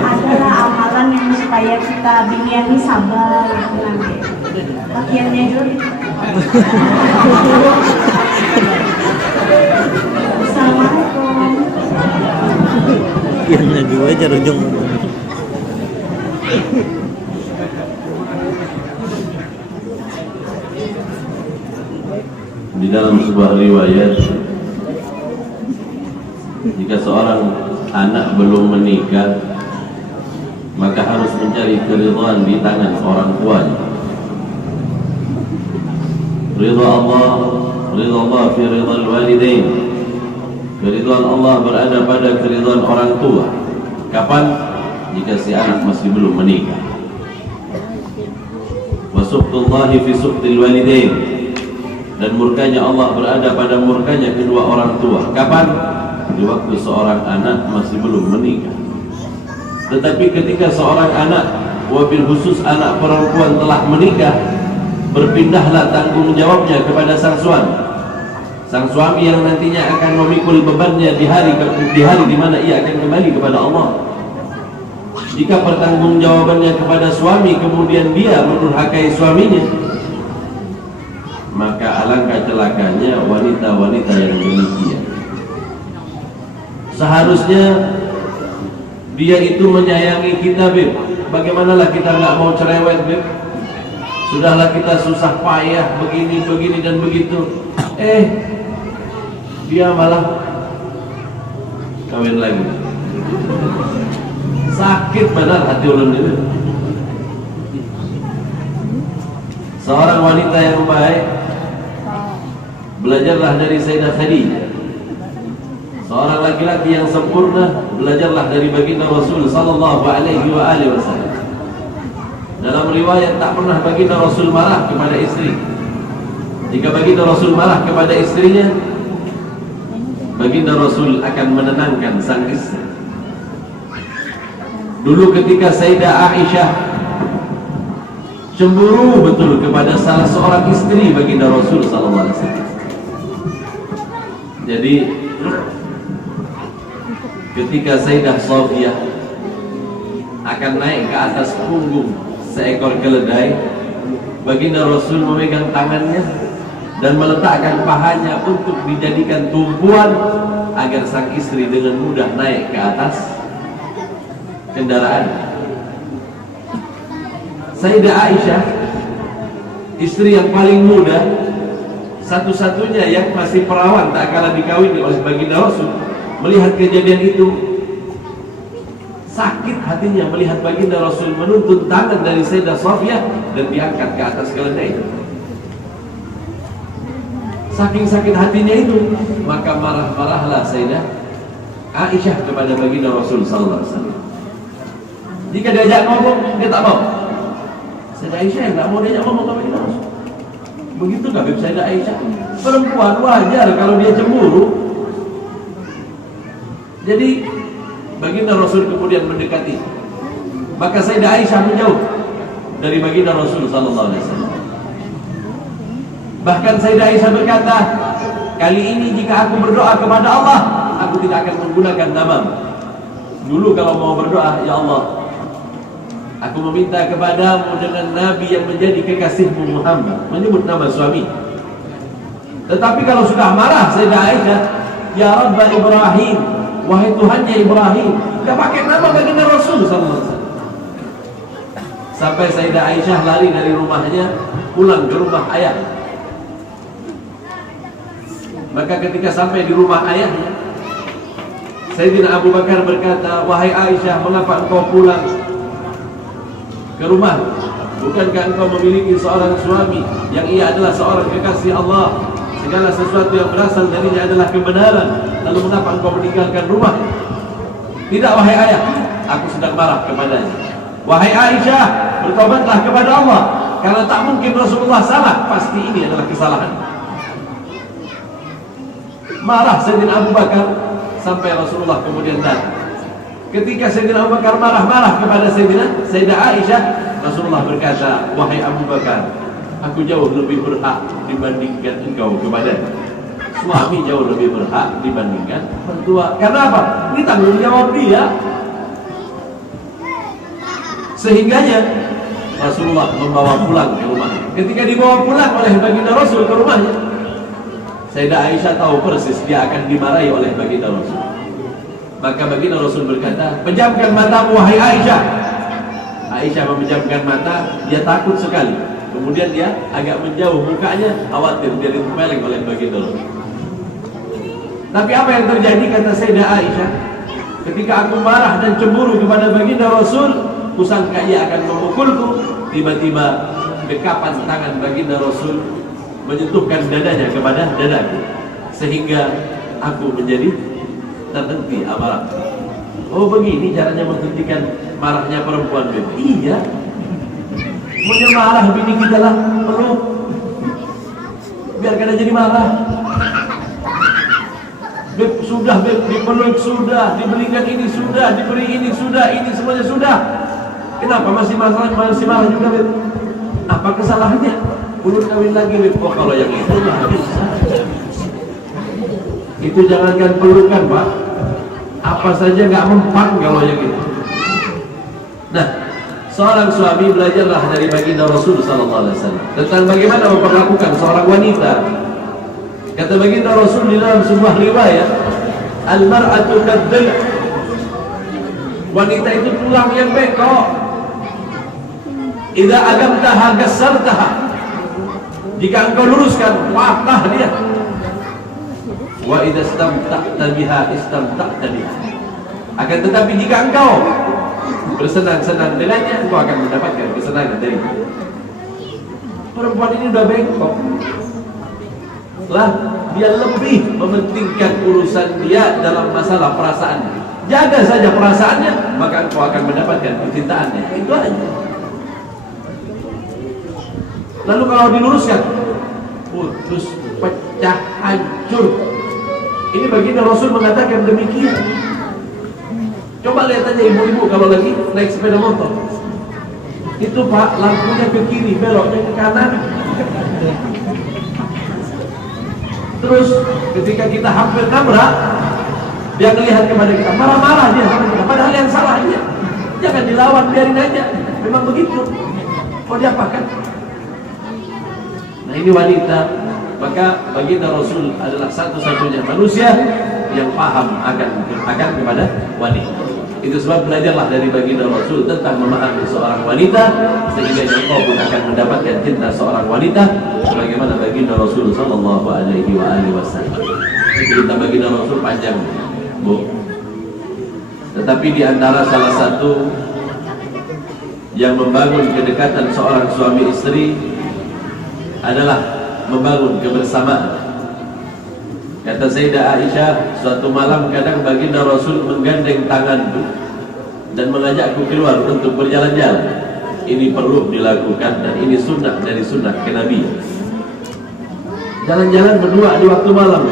Adalah amalan yang supaya kita biniani sabar, lakiannya juga. Assalamualaikum. Lakiannya juga jarujung. Di dalam sebuah riwayat, jika seorang anak belum menikah, maka harus mencari keridhaan di tangan orang tuanya. Ridha Allah fi ridha al-walidain. Keridhaan Allah berada pada keridhaan orang tua. Kapan? Jika si anak masih belum menikah. Wa sukhtullahi fi sukhtil walidain. Dan murkanya Allah berada pada murkanya kedua orang tua. Kapan? Di waktu seorang anak masih belum menikah. Tetapi ketika seorang anak, wabil khusus anak perempuan telah menikah, berpindahlah tanggung jawabnya kepada sang suami. Sang suami yang nantinya akan memikul bebannya di hari di mana ia akan kembali kepada Allah. Jika pertanggungjawabannya kepada suami kemudian dia mendurhakai suaminya, maka alangkah celakanya wanita-wanita yang demikian. Seharusnya Dia itu menyayangi kita, Beb. Bagimanalah kita nggak mau cerewet, Beb? Sudahlah kita susah payah begini, begini dan begitu. Dia malah kawin lagi. Sakit benar hati ulun itu. Seorang wanita yang baik, belajarlah dari Sayyidah Khadijah. Seorang laki-laki yang sempurna, belajarlah dari baginda Rasul sallallahu alaihi wasallam. Dalam riwayat tak pernah baginda Rasul marah kepada istri. Jika baginda Rasul marah kepada istrinya, baginda Rasul akan menenangkan sang istri. Dulu ketika Sayyidah Aisyah cemburu betul kepada salah seorang istri baginda Rasul sallallahu alaihi wasallam. Jadi ketika Sayyidah Sofiyah akan naik ke atas punggung seekor keledai, baginda Rasul memegang tangannya dan meletakkan pahanya untuk dijadikan tumpuan agar sang istri dengan mudah naik ke atas kendaraan. Sayyidah Aisyah, istri yang paling muda, satu-satunya yang masih perawan tak kalah dikawini oleh baginda Rasul, melihat kejadian itu sakit hatinya melihat baginda Rasul menuntun tangan dari Sayyidah Sofiyah dan diangkat ke atas keledai. Saking sakit hatinya itu, maka marah-marahlah Sayyidah Aisyah kepada baginda Rasul sallallahu alaihi wasallam. Jika diajak ngomong, dia tak mau. Sayyidah Aisyah yang tak mau diajak ngomong ke baginda Rasul. Begitu gak Beb Sayyidah Aisyah? Perempuan wajar kalau dia cemburu. Jadi baginda Rasul kemudian mendekati, maka Sayyidah Aisyah menjauh dari baginda Rasul sallallahu alaihi wasallam. Bahkan Sayyidah Aisyah berkata, kali ini jika aku berdoa kepada Allah, aku tidak akan menggunakan namamu. Dulu kalau mau berdoa, ya Allah, aku meminta kepadamu dengan Nabi yang menjadi kekasihmu Muhammad, menyebut nama suami. Tetapi kalau sudah marah Sayyidah Aisyah, ya Rabb Ibrahim, wahai Tuhannya Ibrahim, dia pakai nama baginda Rasul sallallahu alaihi wasallam. Sampai Sayyidah Aisyah lari dari rumahnya pulang ke rumah ayah. Maka ketika sampai di rumah ayahnya, Sayyidina Abu Bakar berkata, wahai Aisyah, mengapa engkau pulang ke rumah? Bukankah engkau memiliki seorang suami yang ia adalah seorang kekasih Allah, segala sesuatu yang berasal darinya adalah kebenaran, lalu mengapa engkau meninggalkan rumah? Tidak wahai ayah, aku sedang marah kepadanya. Wahai Aisyah, bertobatlah kepada Allah, karena tak mungkin Rasulullah salah, pasti ini adalah kesalahan. Marah Sayyidina Abu Bakar sampai Rasulullah kemudian datang. Ketika Sayyidina Abu Bakar marah-marah kepada Sayyidah Aisyah, Rasulullah berkata, wahai Abu Bakar, aku jauh lebih berhak dibandingkan engkau kepadanya. Suami jauh lebih berhak dibandingkan mertua. Karena apa? Ini tanggung jawab dia. Sehingganya Rasulullah membawa pulang ke rumahnya. Ketika dibawa pulang oleh baginda Rasul ke rumahnya, Sayyidah Aisyah tahu persis dia akan dimarahi oleh baginda Rasul. Maka baginda Rasul berkata, pejamkan matamu wahai Aisyah. Aisyah memejamkan mata, dia takut sekali. Kemudian dia agak menjauh mukanya, khawatir dia ditempeleng oleh baginda Rasul. Tapi apa yang terjadi, kata Sayyidah Aisyah, ketika aku marah dan cemburu kepada baginda Rasul, kusangka ia akan memukulku. Tiba-tiba dekapan tangan baginda Rasul menyentuhkan dadanya kepada dadaku, sehingga aku menjadi terhenti amarah. Oh begini caranya menghentikan marahnya perempuan, Beb? Iya, maunya marah bini kita lah, peluk, biarkan aja jadi marah. Beb, sudah Beb, dipeluk sudah, dibelikan ini sudah, diberi ini sudah, ini semuanya sudah. Kenapa masih marah juga, Beb? Apa kesalahannya? Ulun kawin lagi, Beb. Oh kalau yang itu nggak bisa. Itu jangankan pelukan, Pak, apa saja nggak mempan kalau yang itu. Nah, seorang suami belajarlah dari baginda Rasul sallallahu alaihi wasallam tentang bagaimana memperlakukan seorang wanita. Kata baginda Rasul di dalam sebuah riwayat, al-mar'atu kadh-dhil', Wanita itu tulang yang bengkok. Idza agamtaha gassartaha. Jika engkau luruskan, patah dia. Wa idza istamta'ta biha istamta'ta biha. Akan tetapi jika engkau bersenang-senang dengannya, engkau akan mendapatkan kesenangan darinya. Perempuan ini udah bengkok lah, dia lebih mementingkan urusan dia dalam masalah perasaannya. Jaga saja perasaannya, maka engkau akan mendapatkan kecintaannya. Itu aja. Lalu kalau diluruskan, putus, pecah, hancur. Ini baginda Rasul mengatakan demikian. Coba lihat aja ibu-ibu kalau lagi naik sepeda motor. Itu Pak, lampunya ke kiri, beloknya ke kanan. Terus ketika kita hampir nabrak, dia melihat kepada kita, marah-marah dia sama kita. Padahal yang salah dia. Jangan dilawan, biarin aja. Memang begitu. Mau diapakan? Nah ini wanita. Maka baginda Rasul adalah satu-satunya manusia yang paham akan kepada wanita. Itu sebab belajarlah dari baginda Rasul tentang memahami seorang wanita, sehingga engkau pun akan mendapatkan cinta seorang wanita sebagaimana baginda Rasul sallallahu alaihi wasallam. Cerita baginda Rasul panjang, Bu. Tetapi di antara salah satu yang membangun kedekatan seorang suami istri adalah membangun kebersamaan. Kata Sayyidah Aisyah, suatu malam kadang baginda Rasul menggandeng tanganku dan mengajakku keluar untuk berjalan-jalan. Ini perlu dilakukan dan ini sunnah dari sunnah kenabian. Jalan-jalan berdua di waktu malam,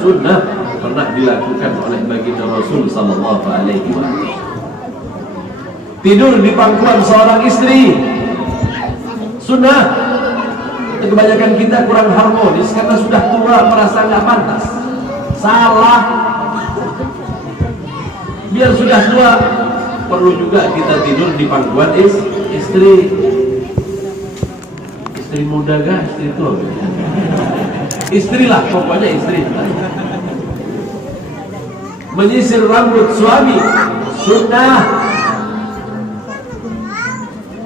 sunnah pernah dilakukan oleh baginda Rasul sallallahu alaihi wasallam. Tidur di pangkuan seorang istri, sunnah. Kebanyakan kita kurang harmonis karena sudah tua, merasa nggak pantas. Salah. Biar sudah tua, perlu juga kita tidur di pangkuan istri. Istri muda gak? Istri tua? Istrilah, pokoknya istri. Menyisir rambut suami, sunnah.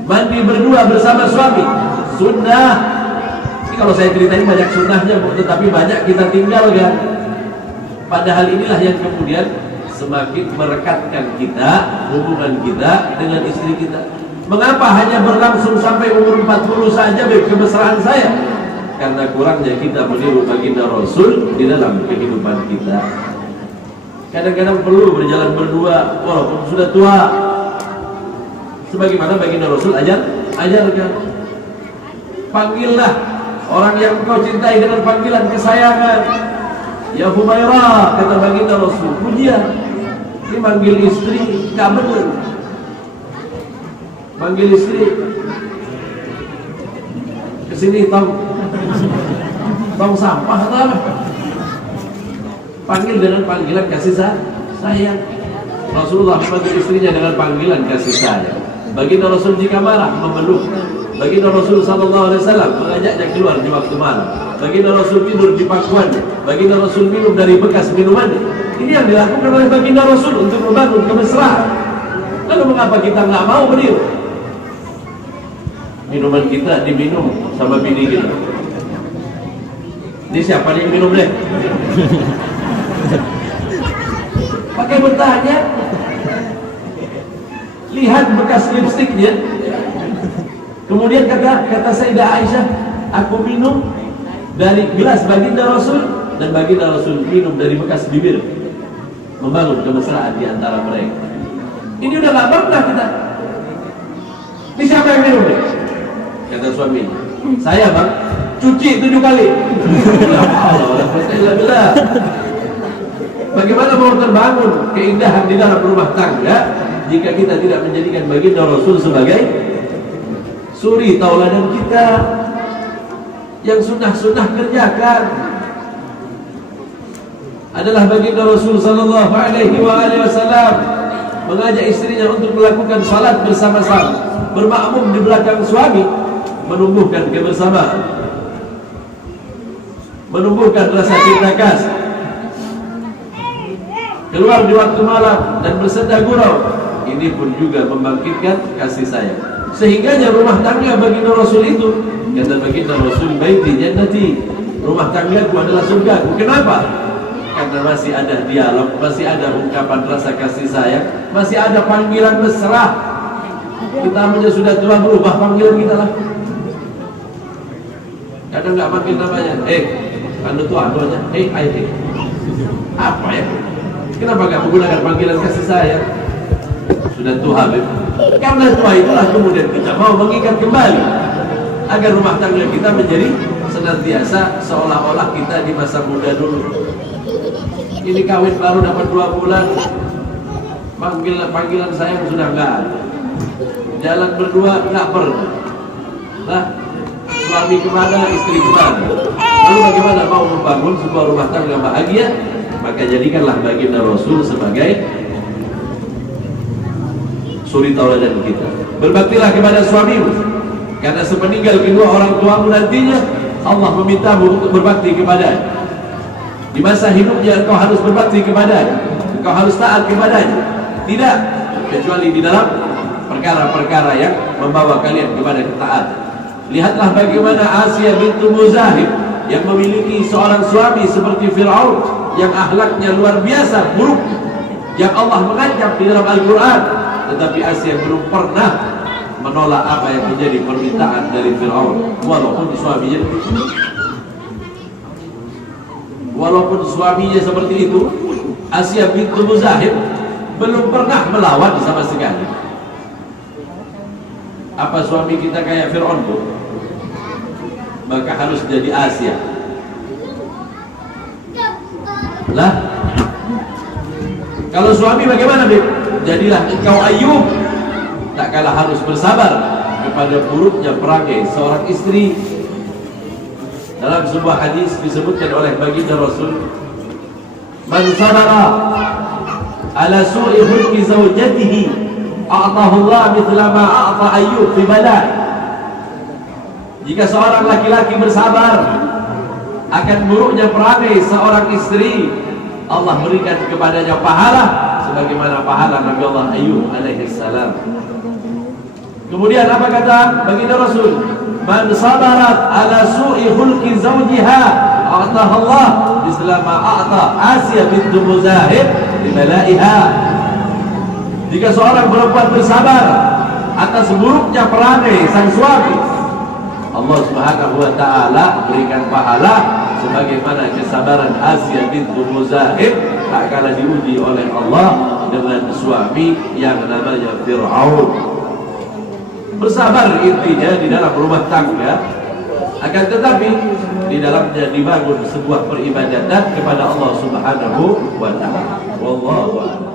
Mandi berdua bersama suami, sunnah. Kalau saya ceritain banyak sunnahnya, tetapi banyak kita tinggalkan. Padahal inilah yang kemudian semakin merekatkan kita, hubungan kita dengan istri kita. Mengapa hanya berlangsung sampai umur 40 saja kemesraan saya? Karena kurangnya kita meniru baginda Rasul di dalam kehidupan kita. Kadang-kadang perlu berjalan berdua walaupun sudah tua. Sebagaimana baginda Rasul ajarkan. Panggillah orang yang kau cintai dengan panggilan kesayangan. Ya Humairah, kata baginda Rasul, pujian. Ini manggil istri gak benar. Manggil istri, kesini tong sampah atau apa? Panggil dengan panggilan kasih sayang. Rasulullah memanggil istrinya dengan panggilan kasih sayang. Baginda Rasul jika marah memeluk. Baginda Rasul sallallahu alaihi wasallam mengajaknya keluar di waktu malam. Baginda Rasul tidur di pangkuannya. Baginda Rasul minum dari bekas minumannya. Ini yang dilakukan oleh baginda Rasul untuk membangun kemesraan. Lalu mengapa kita nggak mau meniru? Minuman kita diminum sama bini kita. Ini siapa yang minum deh? Pakai bertanya. Lihat bekas lipstiknya. Kemudian kata Sayyidah Aisyah, aku minum dari gelas baginda Rasul dan baginda Rasul minum dari bekas bibir, membangun kemesraan di antara mereka. Ini udah gak pernah kita. Ini siapa yang minum deh? Kata suami, saya bang, cuci 7 kali. Bagaimana mau terbangun keindahan di dalam rumah tangga jika kita tidak menjadikan baginda Rasul sebagai suri tauladan kita? Yang sunnah-sunnah kerjakan. Adalah baginda Rasul sallallahu alaihi wasallam mengajak istrinya untuk melakukan salat bersama-sama, bermakmum di belakang suami, menumbuhkan kebersamaan, menumbuhkan rasa cinta kasih. Keluar di waktu malam dan bersendah gurau ini pun juga membangkitkan kasih sayang. Sehingganya rumah tangga baginda Rasul itu, kata baginda Rasul, baiti jannati, rumah tanggaku adalah surgaku. Kenapa? Karena masih ada dialog, masih ada ungkapan rasa kasih sayang, masih ada panggilan mesra. Kita aja sudah tua, berubah panggilan kita lah. Kadang nggak panggil namanya, anu tua aja, ayo. Apa ya? Kenapa nggak menggunakan panggilan kasih sayang? Sudah tua, Habib. Karena tua itulah kemudian kita mau mengikat kembali agar rumah tangga kita menjadi senantiasa seolah-olah kita di masa muda dulu. Ini kawin baru dapat 2 bulan, panggilan sayang sudah nggak ada. Jalan berdua nggak pernah. Nah, suami kemana, istri kemana. Lalu bagaimana mau membangun sebuah rumah tangga bahagia? Maka jadikanlah baginda Rasul sebagai suri tauladan kita. Berbaktilah kepada suamimu, karena sepeninggal kedua orang tuamu nantinya Allah memintamu untuk berbakti kepadanya. Di masa hidupnya engkau harus berbakti kepadanya, engkau harus taat kepadanya. Tidak kecuali di dalam perkara-perkara yang membawa kalian kepada ketaatan. Lihatlah bagaimana Asia bintu Muzahib yang memiliki seorang suami seperti Fir'aun yang akhlaknya luar biasa buruk, yang Allah mengancam di dalam Al-Quran, tetapi Asia belum pernah menolak apa yang menjadi permintaan dari Fir'aun, walaupun suaminya seperti itu. Asia bintu Muzahib belum pernah melawan sama sekali. Apa suami kita kayak Fir'aun tuh? Maka harus jadi Asia lah. Kalau suami bagaimana, Bib? Jadilah engkau Ayub, tak kalah harus bersabar kepada buruknya perangai seorang istri. Dalam sebuah hadis disebutkan oleh baginda Rasul, man sabara ala su'i hulki zawjatihi a'tahu Allah mithla ma a'ta Ayyub fi bala'. Jika seorang laki-laki bersabar akan buruknya perangai seorang istri, Allah berikan kepadanya pahala sebagaimana pahala Nabi Allah Ayyub alaihi salam. Kemudian apa kata baginda Rasul? Man sabarat ala su'i hulki zawjiha a'taha Allah misla ma a'ta Asia bintu Muzahib li mala'iha. Jika seorang perempuan bersabar atas buruknya perangai sang suami, Allah Subhanahu wa taala berikan pahala sebagaimana kesabaran Asia bintu Muzahib tak kalah diuji oleh Allah dengan suami yang namanya Fir'aun. Bersabar intinya di dalam rumah tangga, akan tetapi di dalamnya dibangun sebuah peribadatan kepada Allah Subhanahu wa taala. Wallahu a'lam.